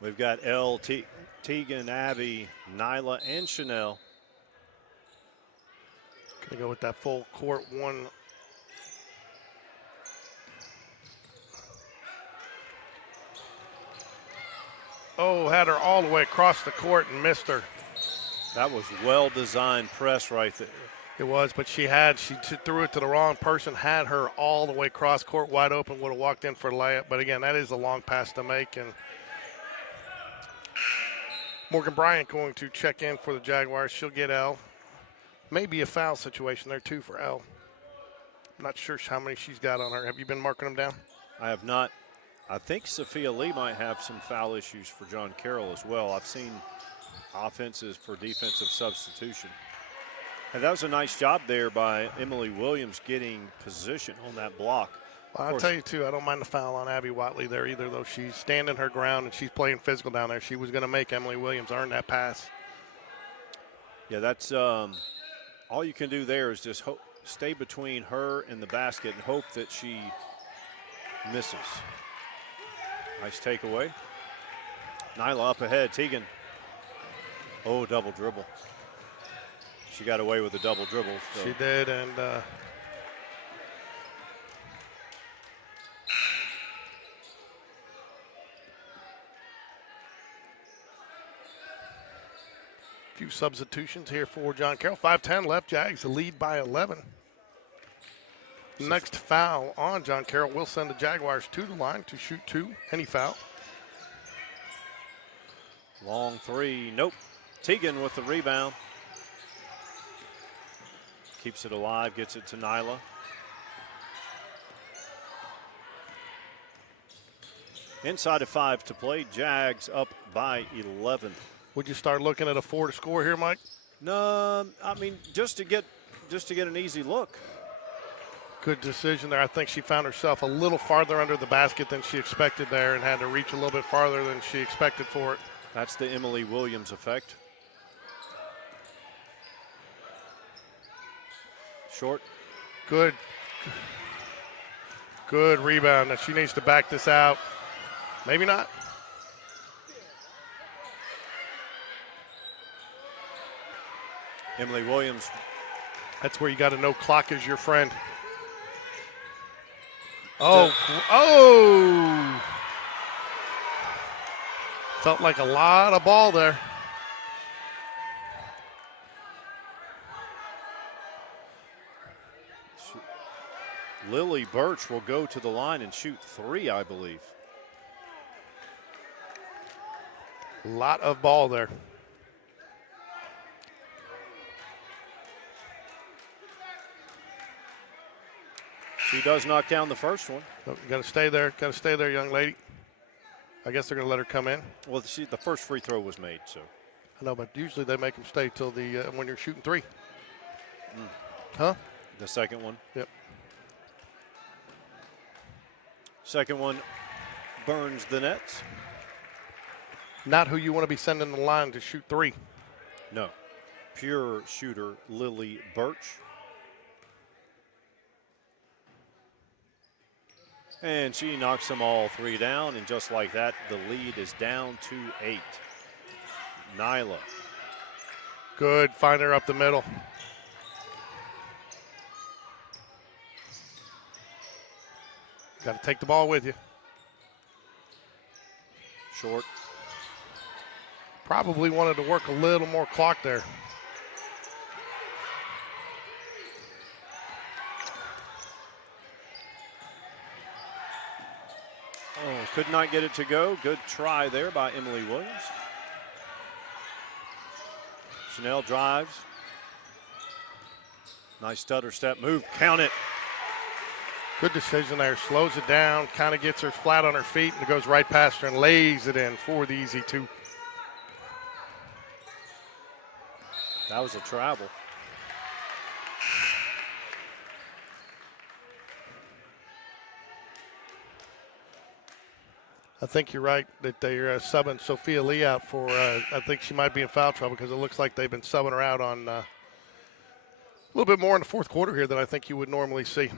We've got Elle, Tegan, Abby, Nyla, and Chanel. Gonna go with that full court one. Oh, had her all the way across the court and missed her. That was well-designed press right there. It was, but she threw it to the wrong person, had her all the way cross court wide open, would have walked in for a layup. But again, that is a long pass to make. And Morgan Bryant going to check in for the Jaguars. She'll get L. Maybe a foul situation there, too, for L. I'm not sure how many she's got on her. Have you been marking them down? I have not. I think Sophia Lee might have some foul issues for John Carroll as well. I've seen offenses for defensive substitution. And that was a nice job there by Emily Williams getting position on that block. Well, I'll tell you, too, I don't mind the foul on Abby Watley there either, though. She's standing her ground and she's playing physical down there. She was going to make Emily Williams earn that pass. Yeah, that's all you can do there is just stay between her and the basket and hope that she misses. Nice takeaway. Nyla up ahead. Tegan. Oh, double dribble. She got away with the double dribble. So. She did, and few substitutions here for John Carroll. 5:10 left. Jags the lead by 11. Next foul on John Carroll will send the Jaguars to the line to shoot two. Any foul. Long three. Nope. Tegan with the rebound. Keeps it alive. Gets it to Nyla. Inside of 5 to play. Jags up by 11. Would you start looking at a 4 to score here, Mike? No, I mean just to get an easy look. Good decision there. I think she found herself a little farther under the basket than she expected there and had to reach a little bit farther than she expected for it. That's the Emily Williams effect. Short. Good rebound. Now she needs to back this out. Maybe not. Emily Williams. That's where you got to know clock is your friend. Oh. Felt like a lot of ball there. Lily Birch will go to the line and shoot 3, I believe. A lot of ball there. She does knock down the first one. Oh, you got to stay there. Got to stay there, young lady. I guess they're going to let her come in. Well, the first free throw was made, so. I know, but usually they make them stay till the when you're shooting 3. Huh? The second one. Yep. Second one burns the nets. Not who you want to be sending the line to shoot 3. No. Pure shooter Lily Birch. And she knocks them all 3 down, and just like that, the lead is down to 8. Nyla. Good, find her up the middle. Got to take the ball with you. Short. Probably wanted to work a little more clock there. Oh, could not get it to go. Good try there by Emily Williams. Chanel drives. Nice stutter step move. Count it. Good decision there. Slows it down, kind of gets her flat on her feet, and it goes right past her and lays it in for the easy 2. That was a travel. I think you're right that they're subbing Sophia Lee out for, I think she might be in foul trouble because it looks like they've been subbing her out on a little bit more in the fourth quarter here than I think you would normally see.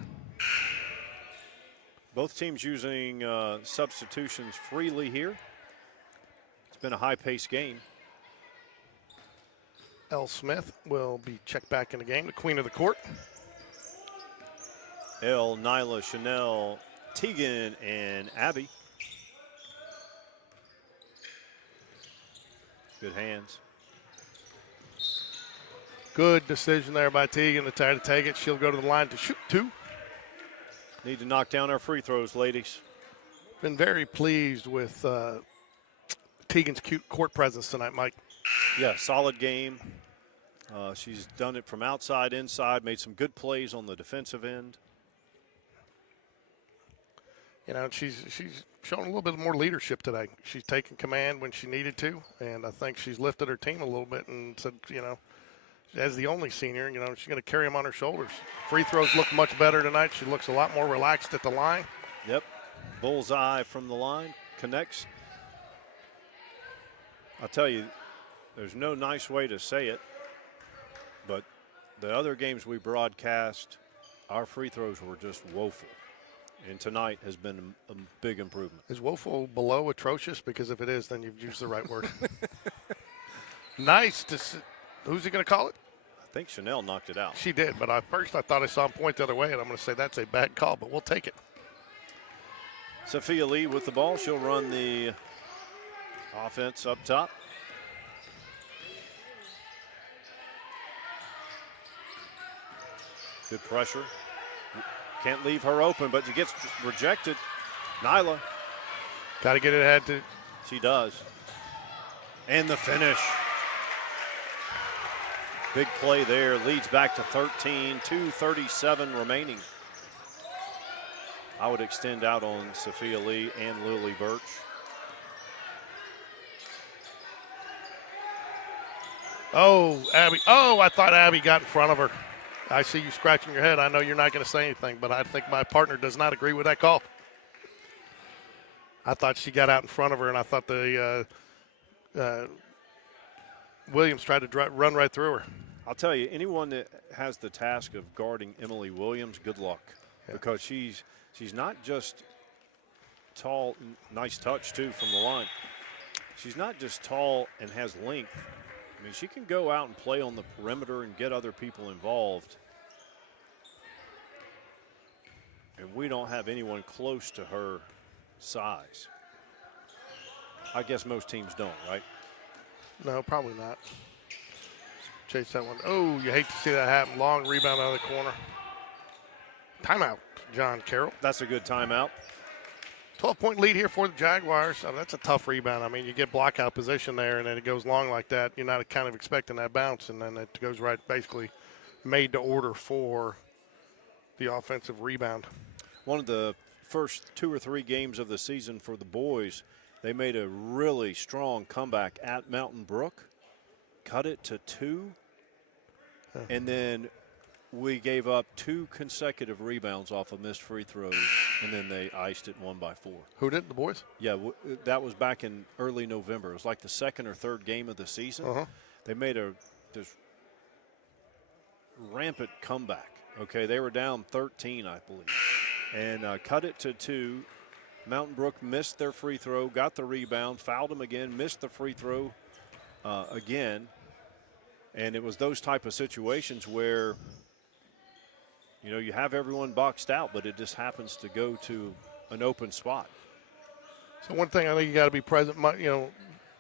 Both teams using substitutions freely here. It's been a high-paced game. Elle Smith will be checked back in the game, the queen of the court. Elle, Nyla, Chanel, Tegan, and Abby. Good hands. Good decision there by Tegan to try to take it. She'll go to the line to shoot 2. Need to knock down our free throws, ladies. Been very pleased with Tegan's cute court presence tonight, Mike. Yeah, solid game. She's done it from outside, inside, made some good plays on the defensive end. You know, she's shown a little bit more leadership today. She's taken command when she needed to, and I think she's lifted her team a little bit and said, you know, as the only senior, you know, she's going to carry them on her shoulders. Free throws look much better tonight. She looks a lot more relaxed at the line. Yep. Bullseye from the line. Connects. I'll tell you, there's no nice way to say it, but the other games we broadcast, our free throws were just woeful. And tonight has been a big improvement. Is woeful below atrocious? Because if it is, then you've used the right word. Nice to see. Who's he going to call it? I think Chanel knocked it out. She did, but at first I thought I saw him point the other way, and I'm going to say that's a bad call, but we'll take it. Sophia Lee with the ball. She'll run the offense up top. Good pressure. Can't leave her open, but she gets rejected. Nyla. Got to get it ahead to. She does. And the finish. Big play there. Leads back to 13. 2:37 remaining. I would extend out on Sophia Lee and Lily Birch. Oh, Abby. Oh, I thought Abby got in front of her. I see you scratching your head. I know you're not going to say anything, but I think my partner does not agree with that call. I thought she got out in front of her, and I thought the Williams tried to run right through her. I'll tell you, anyone that has the task of guarding Emily Williams, good luck. Yeah. Because she's not just tall, nice touch, too, from the line. She's not just tall and has length. I mean, she can go out and play on the perimeter and get other people involved. And we don't have anyone close to her size. I guess most teams don't, right? No, probably not. Chase that one. Oh, you hate to see that happen. Long rebound out of the corner. Timeout, John Carroll. That's a good timeout. 12-point lead here for the Jaguars. I mean, that's a tough rebound. I mean, you get blockout position there, and then it goes long like that. You're not kind of expecting that bounce, and then it goes right, basically made to order for the offensive rebound. One of the first 2 or 3 games of the season for the boys, they made a really strong comeback at Mountain Brook, cut it to 2, and then we gave up 2 consecutive rebounds off of missed free throws, and then they iced it 1 by 4. Who did, the boys? Yeah, that was back in early November. It was like the 2nd or 3rd game of the season. They made a just rampant comeback. Okay, they were down 13, I believe, and cut it to 2. Mountain Brook missed their free throw, got the rebound, fouled them again, missed the free throw again, and it was those type of situations where, you know, you have everyone boxed out, but it just happens to go to an open spot. So one thing I think you got to be present, you know,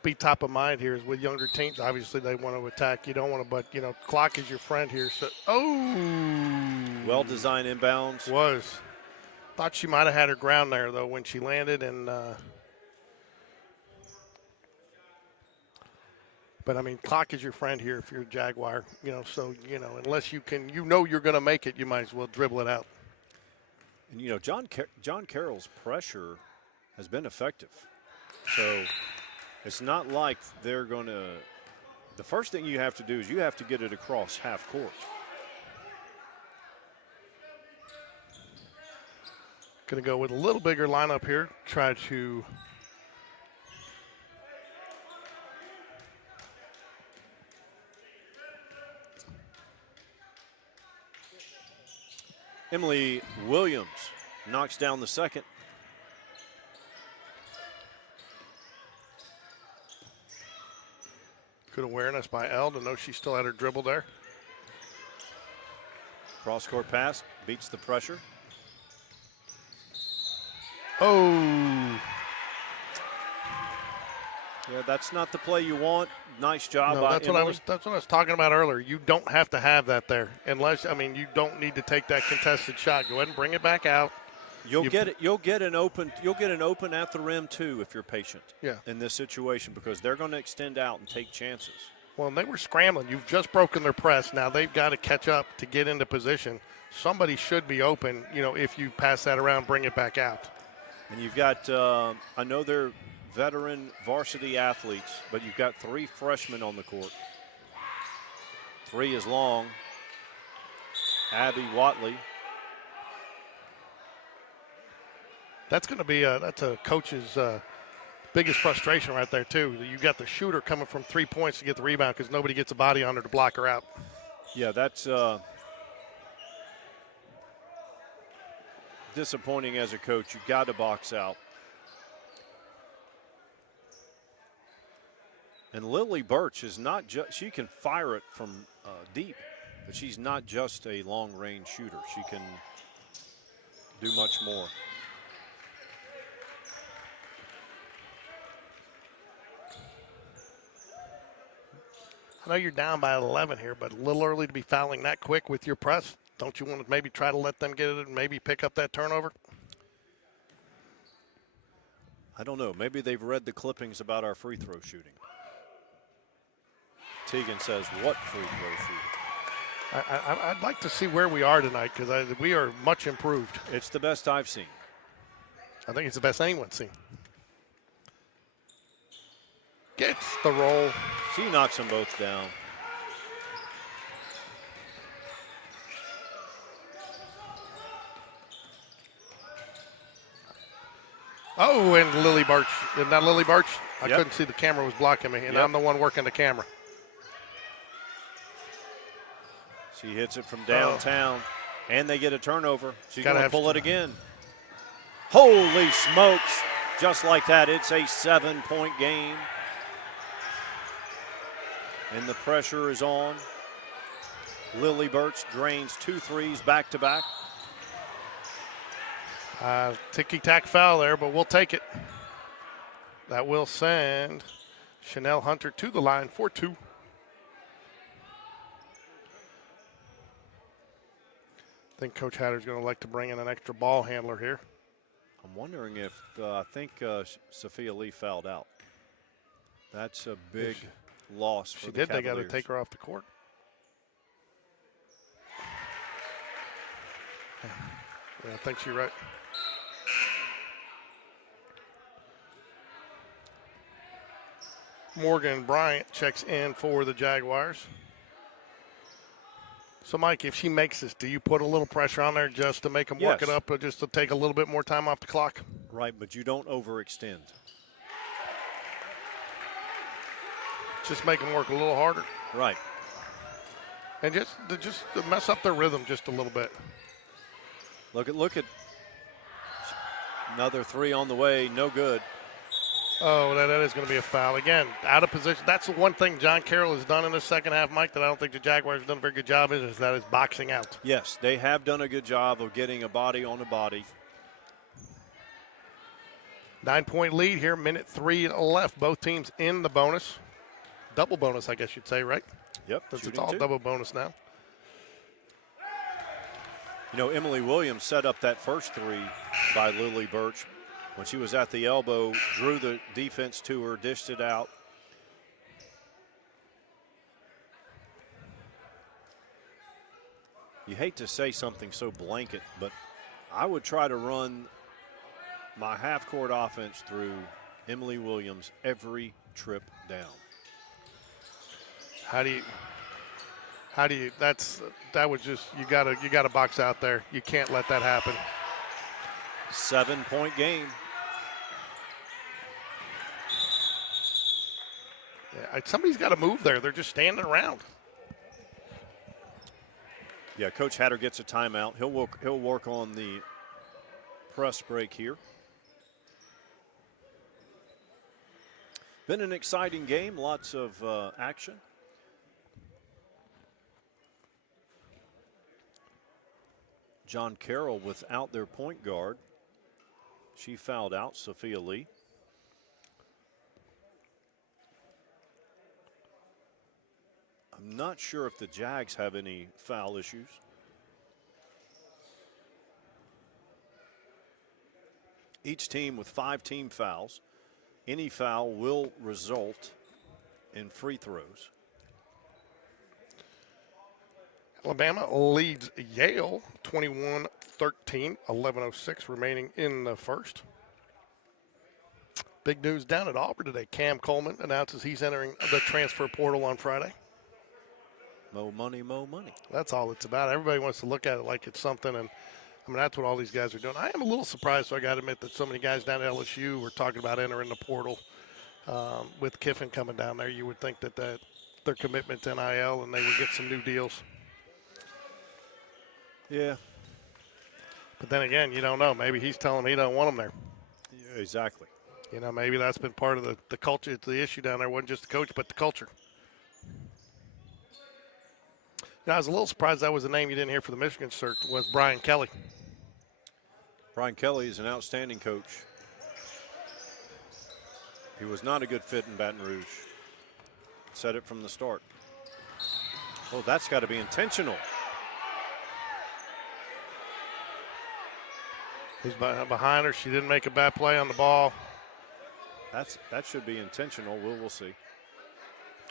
be top of mind here is with younger teams. Obviously, they want to attack. You don't want to, but, you know, clock is your friend here. So, well-designed inbounds. Was. Thought she might have had her ground there, though, when she landed. And but, I mean, clock is your friend here if you're a Jaguar. You know, so, you know, unless you can, you know you're going to make it, you might as well dribble it out. And, you know, John Carroll's pressure has been effective. So it's not like they're going to – the first thing you have to do is you have to get it across half court. Going to go with a little bigger lineup here. Try to Emily Williams knocks down the second. Good awareness by Elle to know she still had her dribble there. Cross-court pass, beats the pressure. Oh. Yeah, that's not the play you want. Nice job No, by that's Emily. what I was talking about earlier. You don't have to have that there unless, I mean, you don't need to take that contested shot. Go ahead and bring it back out. You'll get an open at the rim too if you're patient. Yeah. In this situation, because they're going to extend out and take chances. Well, they were scrambling. You've just broken their press. Now they've got to catch up to get into position. Somebody should be open, if you pass that around, bring it back out. And you've got, I know they're veteran varsity athletes, but you've got 3 freshmen on the court. 3 is long. Abby Watley. That's going to be that's a coach's biggest frustration right there, too. You got the shooter coming from 3 points to get the rebound because nobody gets a body on her to block her out. Yeah, that's disappointing as a coach. You got to box out. And Lily Birch is not just, she can fire it from deep, but she's not just a long-range shooter. She can do much more. I know you're down by 11 here, but a little early to be fouling that quick with your press. Don't you want to maybe try to let them get it and maybe pick up that turnover? I don't know. Maybe they've read the clippings about our free throw shooting. Tegan says, what free throw shooting? I'd like to see where we are tonight because we are much improved. It's the best I've seen. I think it's the best anyone's seen. Gets the roll. She knocks them both down. Oh, and Lily Birch. Isn't that Lily Birch? I Yep. couldn't see, the camera was blocking me, and Yep. I'm the one working the camera. She hits it from downtown, and they get a turnover. She's going to pull it again. Holy smokes. Just like that, it's a 7-point game. And the pressure is on. Lily Birch drains 2 threes back-to-back. Ticky-tack foul there, but we'll take it. That will send Chanel Hunter to the line for 2. I think Coach Hatter's going to like to bring in an extra ball handler here. I'm wondering if I think Sophia Lee fouled out. That's a big loss for the Cavaliers. They got to take her off the court. Yeah, I think you're right. Morgan Bryant checks in for the Jaguars. So, Mike, if she makes this, do you put a little pressure on there just to make them work it up or just to take a little bit more time off the clock? Right, but you don't overextend. Just make them work a little harder. Right. And just to mess up their rhythm just a little bit. Look at another 3 on the way, no good. Oh, that is going to be a foul. Again, out of position. That's the one thing John Carroll has done in the second half, Mike, that I don't think the Jaguars have done a very good job in, is that is boxing out. Yes, they have done a good job of getting a body on a body. 9-point lead here, minute 3 left. Both teams in the bonus. Double bonus, I guess you'd say, right? Yep. Since it's all double bonus now. You know, Emily Williams set up that first 3 by Lily Birch. When she was at the elbow, drew the defense to her, dished it out. You hate to say something so blanket, but I would try to run my half-court offense through Emily Williams every trip down. How do you that was just, you gotta box out there. You can't let that happen. 7-point game. Yeah, somebody's got to move there. They're just standing around. Yeah, Coach Hatter gets a timeout. He'll work on the press break here. Been an exciting game, lots of action. John Carroll without their point guard. She fouled out, Sophia Lee. I'm not sure if the Jags have any foul issues. Each team with 5 team fouls. Any foul will result in free throws. Alabama leads Yale 21-13, 11:06 remaining in the first. Big news down at Auburn today. Cam Coleman announces he's entering the transfer portal on Friday. Mo money, mo money. That's all it's about. Everybody wants to look at it like it's something, and I mean, that's what all these guys are doing. I am a little surprised, so I got to admit, that so many guys down at LSU were talking about entering the portal. With Kiffin coming down there, you would think that their commitment to NIL and they would get some new deals. Yeah. But then again, you don't know. Maybe he's telling me he don't want them there. Yeah, exactly. You know, maybe that's been part of the culture. The issue down there wasn't just the coach, but the culture. You know, I was a little surprised that was the name you didn't hear for the Michigan cert was Brian Kelly. Brian Kelly is an outstanding coach. He was not a good fit in Baton Rouge. Said it from the start. Oh, that's got to be intentional. He's behind her. She didn't make a bad play on the ball. That should be intentional. We'll see.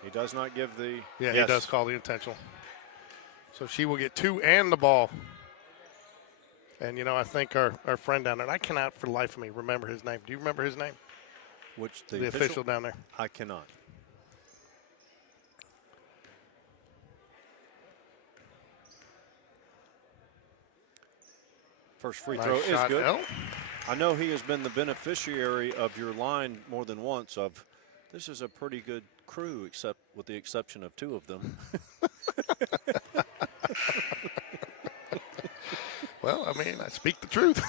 He does not give the. Yeah, yes. He does call the intentional. So she will get 2 and the ball. And, you know, I think our friend down there, and I cannot for the life of me remember his name. Do you remember his name? Which the official down there? I cannot. First free throw is good. L. I know he has been the beneficiary of your line more than once of this is a pretty good crew, except with the exception of 2 of them. Well, I mean, I speak the truth.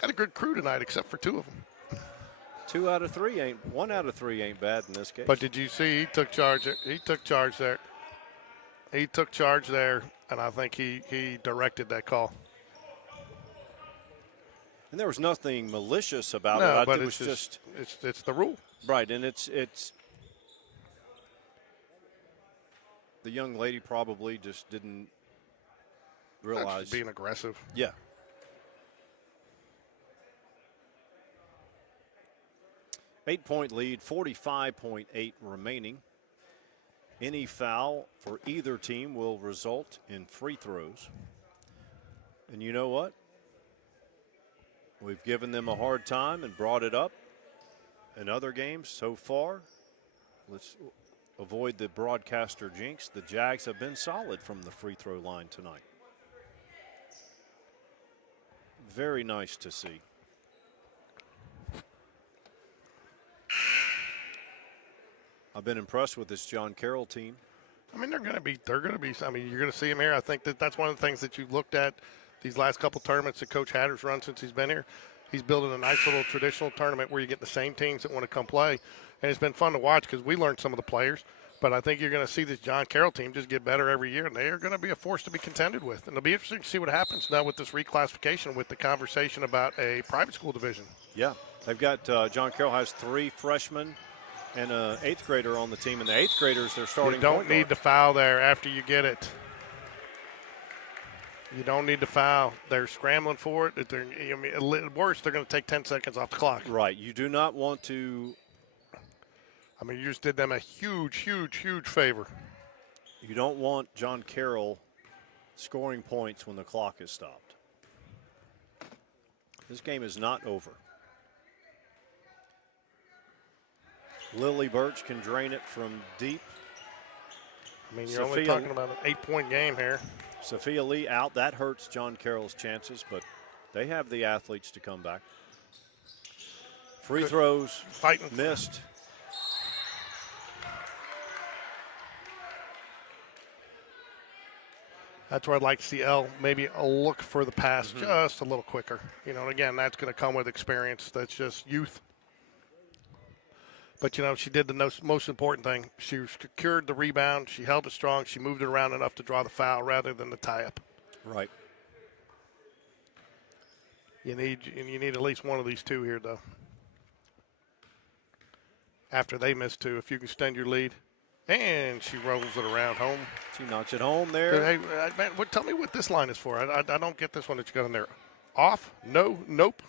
Got a good crew tonight, except for 2 of them. 2 out of 3 ain't. 1 out of 3 ain't bad in this case. But did you see he took charge? He took charge there. He took charge there, and I think he directed that call. And there was nothing malicious about no, it. But it was just it's the rule. Right, and it's the young lady probably just didn't realize. Just being aggressive. Yeah. Eight-point lead, 45.8 remaining. Any foul for either team will result in free throws. And you know what? We've given them a hard time and brought it up in other games so far. Let's avoid the broadcaster jinx. The Jags have been solid from the free throw line tonight. Very nice to see. I've been impressed with this John Carroll team. I mean, they're going to be. I mean, you're going to see them here. I think that's one of the things that you've looked at these last couple tournaments that Coach Hatter's run since he's been here. He's building a nice little traditional tournament where you get the same teams that want to come play, and it's been fun to watch because we learned some of the players. But I think you're going to see this John Carroll team just get better every year, and they are going to be a force to be contended with. And it'll be interesting to see what happens now with this reclassification, with the conversation about a private school division. Yeah, they've got John Carroll has 3 freshmen and an 8th grader on the team, and the 8th graders they're starting. You don't need to foul there after you get it. You don't need to foul. They're scrambling for it. At worst, they're going to take 10 seconds off the clock. Right. You do not want to. I mean, you just did them a huge, huge, huge favor. You don't want John Carroll scoring points when the clock is stopped. This game is not over. Lily Birch can drain it from deep. I mean, you're only talking about an 8-point game here. Sophia Lee out. That hurts John Carroll's chances, but they have the athletes to come back. Free throws fighting missed. That's where I'd like to see Elle maybe look for the pass just a little quicker. You know, and again, that's going to come with experience. That's just youth. But, you know, she did the most important thing. She secured the rebound. She held it strong. She moved it around enough to draw the foul rather than the tie-up. Right. You need at least one of these two here, though. After they miss two, if you can extend your lead. And she rolls it around home. She knocks it home there. Hey, man, tell me what this line is for. I don't get this one that you got in there. Off? No? Nope?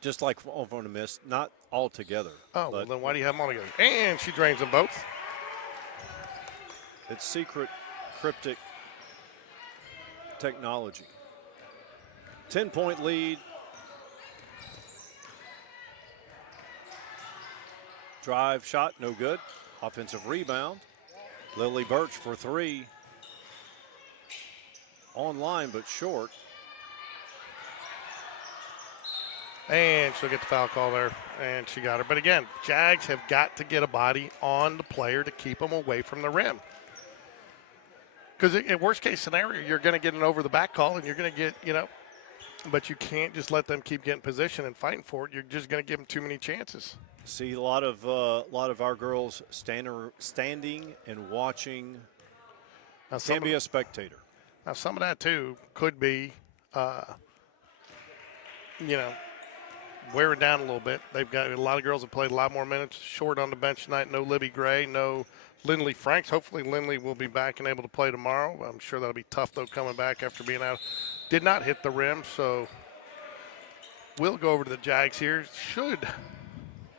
Just like over on the miss, not all together. Oh, well, then why do you have them all together? And she drains them both. It's secret, cryptic technology. 10-point lead. Drive shot, no good. Offensive rebound. Lily Birch for three. Online but short. And she'll get the foul call there, and she got her. But again, Jags have got to get a body on the player to keep them away from the rim. Because in worst case scenario, you're going to get an over the back call, and you're going to get, you know, but you can't just let them keep getting position and fighting for it. You're just going to give them too many chances. See a lot of our girls standing and watching. Now, Can't be a spectator. Now, some of that too could be, you know, wearing down a little bit. They've got a lot of girls that played a lot more minutes. Short on the bench tonight. No Libby Gray. No Lindley Franks. Hopefully Lindley will be back and able to play tomorrow. I'm sure that'll be tough though coming back after being out. Did not hit the rim, so we'll go over to the Jags here.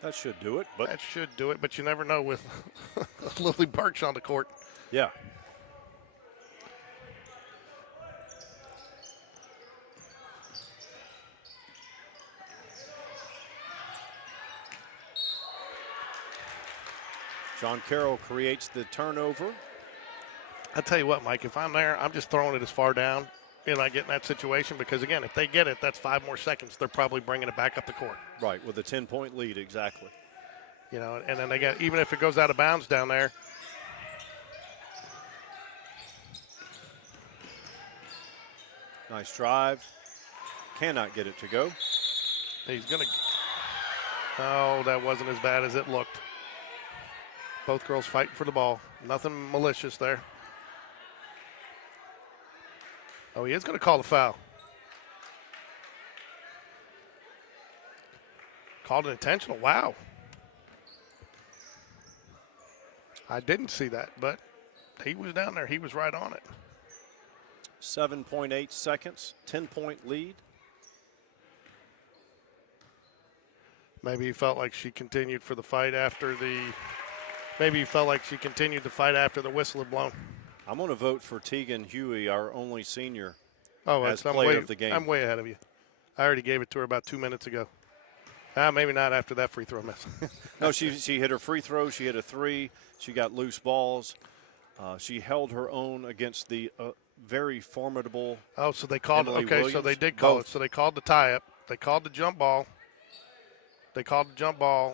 That should do it. But that should do it, but you never know with Lily Birch on the court. Yeah. John Carroll creates the turnover. I tell you what, Mike, if I'm there, I'm just throwing it as far down and I get in that situation because, again, if they get it, that's 5 more seconds. They're probably bringing it back up the court. Right, with a 10-point lead, exactly. You know, and then they got, even if it goes out of bounds down there. Nice drive. Cannot get it to go. He's going to. Oh, that wasn't as bad as it looked. Both girls fighting for the ball. Nothing malicious there. Oh, he is going to call the foul. Called it intentional. Wow. I didn't see that, but he was down there. He was right on it. 7.8 seconds, 10-point lead. Maybe he felt like she continued for the fight after the. Maybe he felt like she continued the fight after the whistle had blown. I'm going to vote for Tegan Huey, our only senior, as player of the game. I'm way ahead of you. I already gave it to her about 2 minutes ago. Maybe not after that free throw miss. No, she hit her free throw. She hit a three. She got loose balls. She held her own against the very formidable. Oh, so they called it. Emily Okay, Williams. so they did call Both. it. So they called the tie-up. They called the jump ball.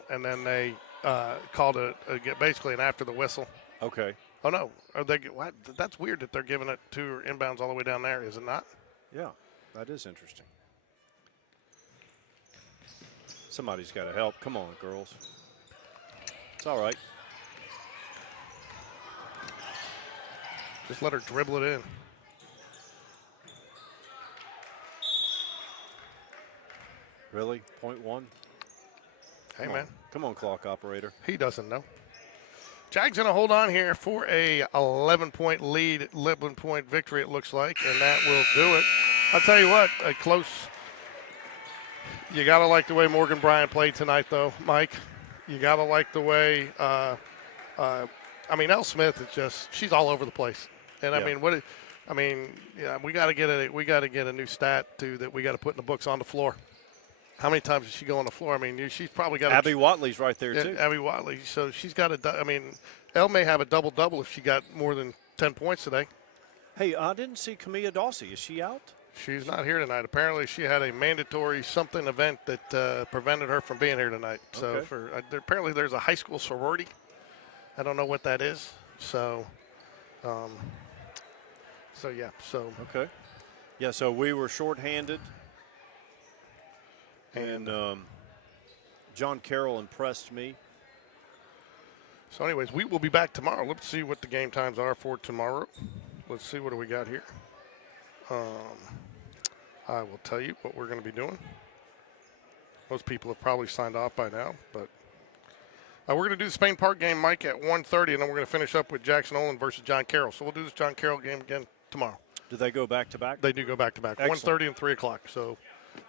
And then they called it basically an after the whistle. Okay. Oh, no. What? That's weird that they're giving it to her inbounds all the way down there, is it not? Yeah, that is interesting. Somebody's got to help. Come on, girls. It's all right. Just let her dribble it in. Really? .1? Hey, man. Come on, clock operator. He doesn't know. Jags going to hold on here for a 11-point lead, 11-point victory, it looks like, and that will do it. I'll tell you what, a close. You got to like the way Morgan Bryant played tonight, though, Mike. You got to like the way, Elle Smith is just, she's all over the place. And Yeah. we got to get a new stat too that we got to put in the books on the floor. How many times does she go on the floor? I mean, she's probably got Abby Watley's right there too. Abby Watley. So she's got Elle may have a double-double if she got more than 10 points today. Hey, I didn't see Camilla Dawsey. Is she out? She's not here tonight. Apparently, she had a mandatory something event that prevented her from being here tonight. So Okay. Apparently there's a high school sorority. I don't know what that is. So So, yeah, so. Okay. Yeah, so we were shorthanded. And John Carroll impressed me. so, anyways, we will be back tomorrow. Let's see what the game times are for tomorrow. Let's see what do we got here. I will tell you what we're going to be doing. Most people have probably signed off by now, but we're going to do the Spain Park game, Mike, at 1:30, and then we're going to finish up with Jackson Olin versus John Carroll. So we'll do this John Carroll game again tomorrow. Do they go back to back? They do go back to back, Excellent. 1:30 and 3 o'clock. So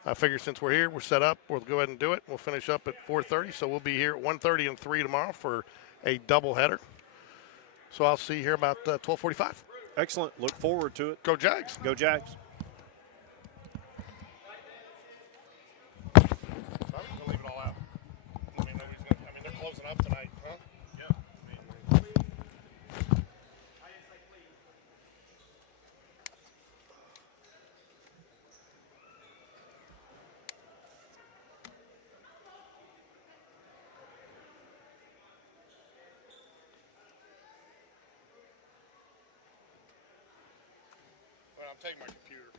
I figure since we're here, we're set up. We'll go ahead and do it. We'll finish up at 4:30. So we'll be here at 1:30 and 3 tomorrow for a doubleheader. So I'll see you here about 12:45. Excellent. Look forward to it. Go Jags. Go Jags. I'm gonna leave it all out. I mean, they're closing up tonight, huh? Yeah. Well, I'm taking my computer.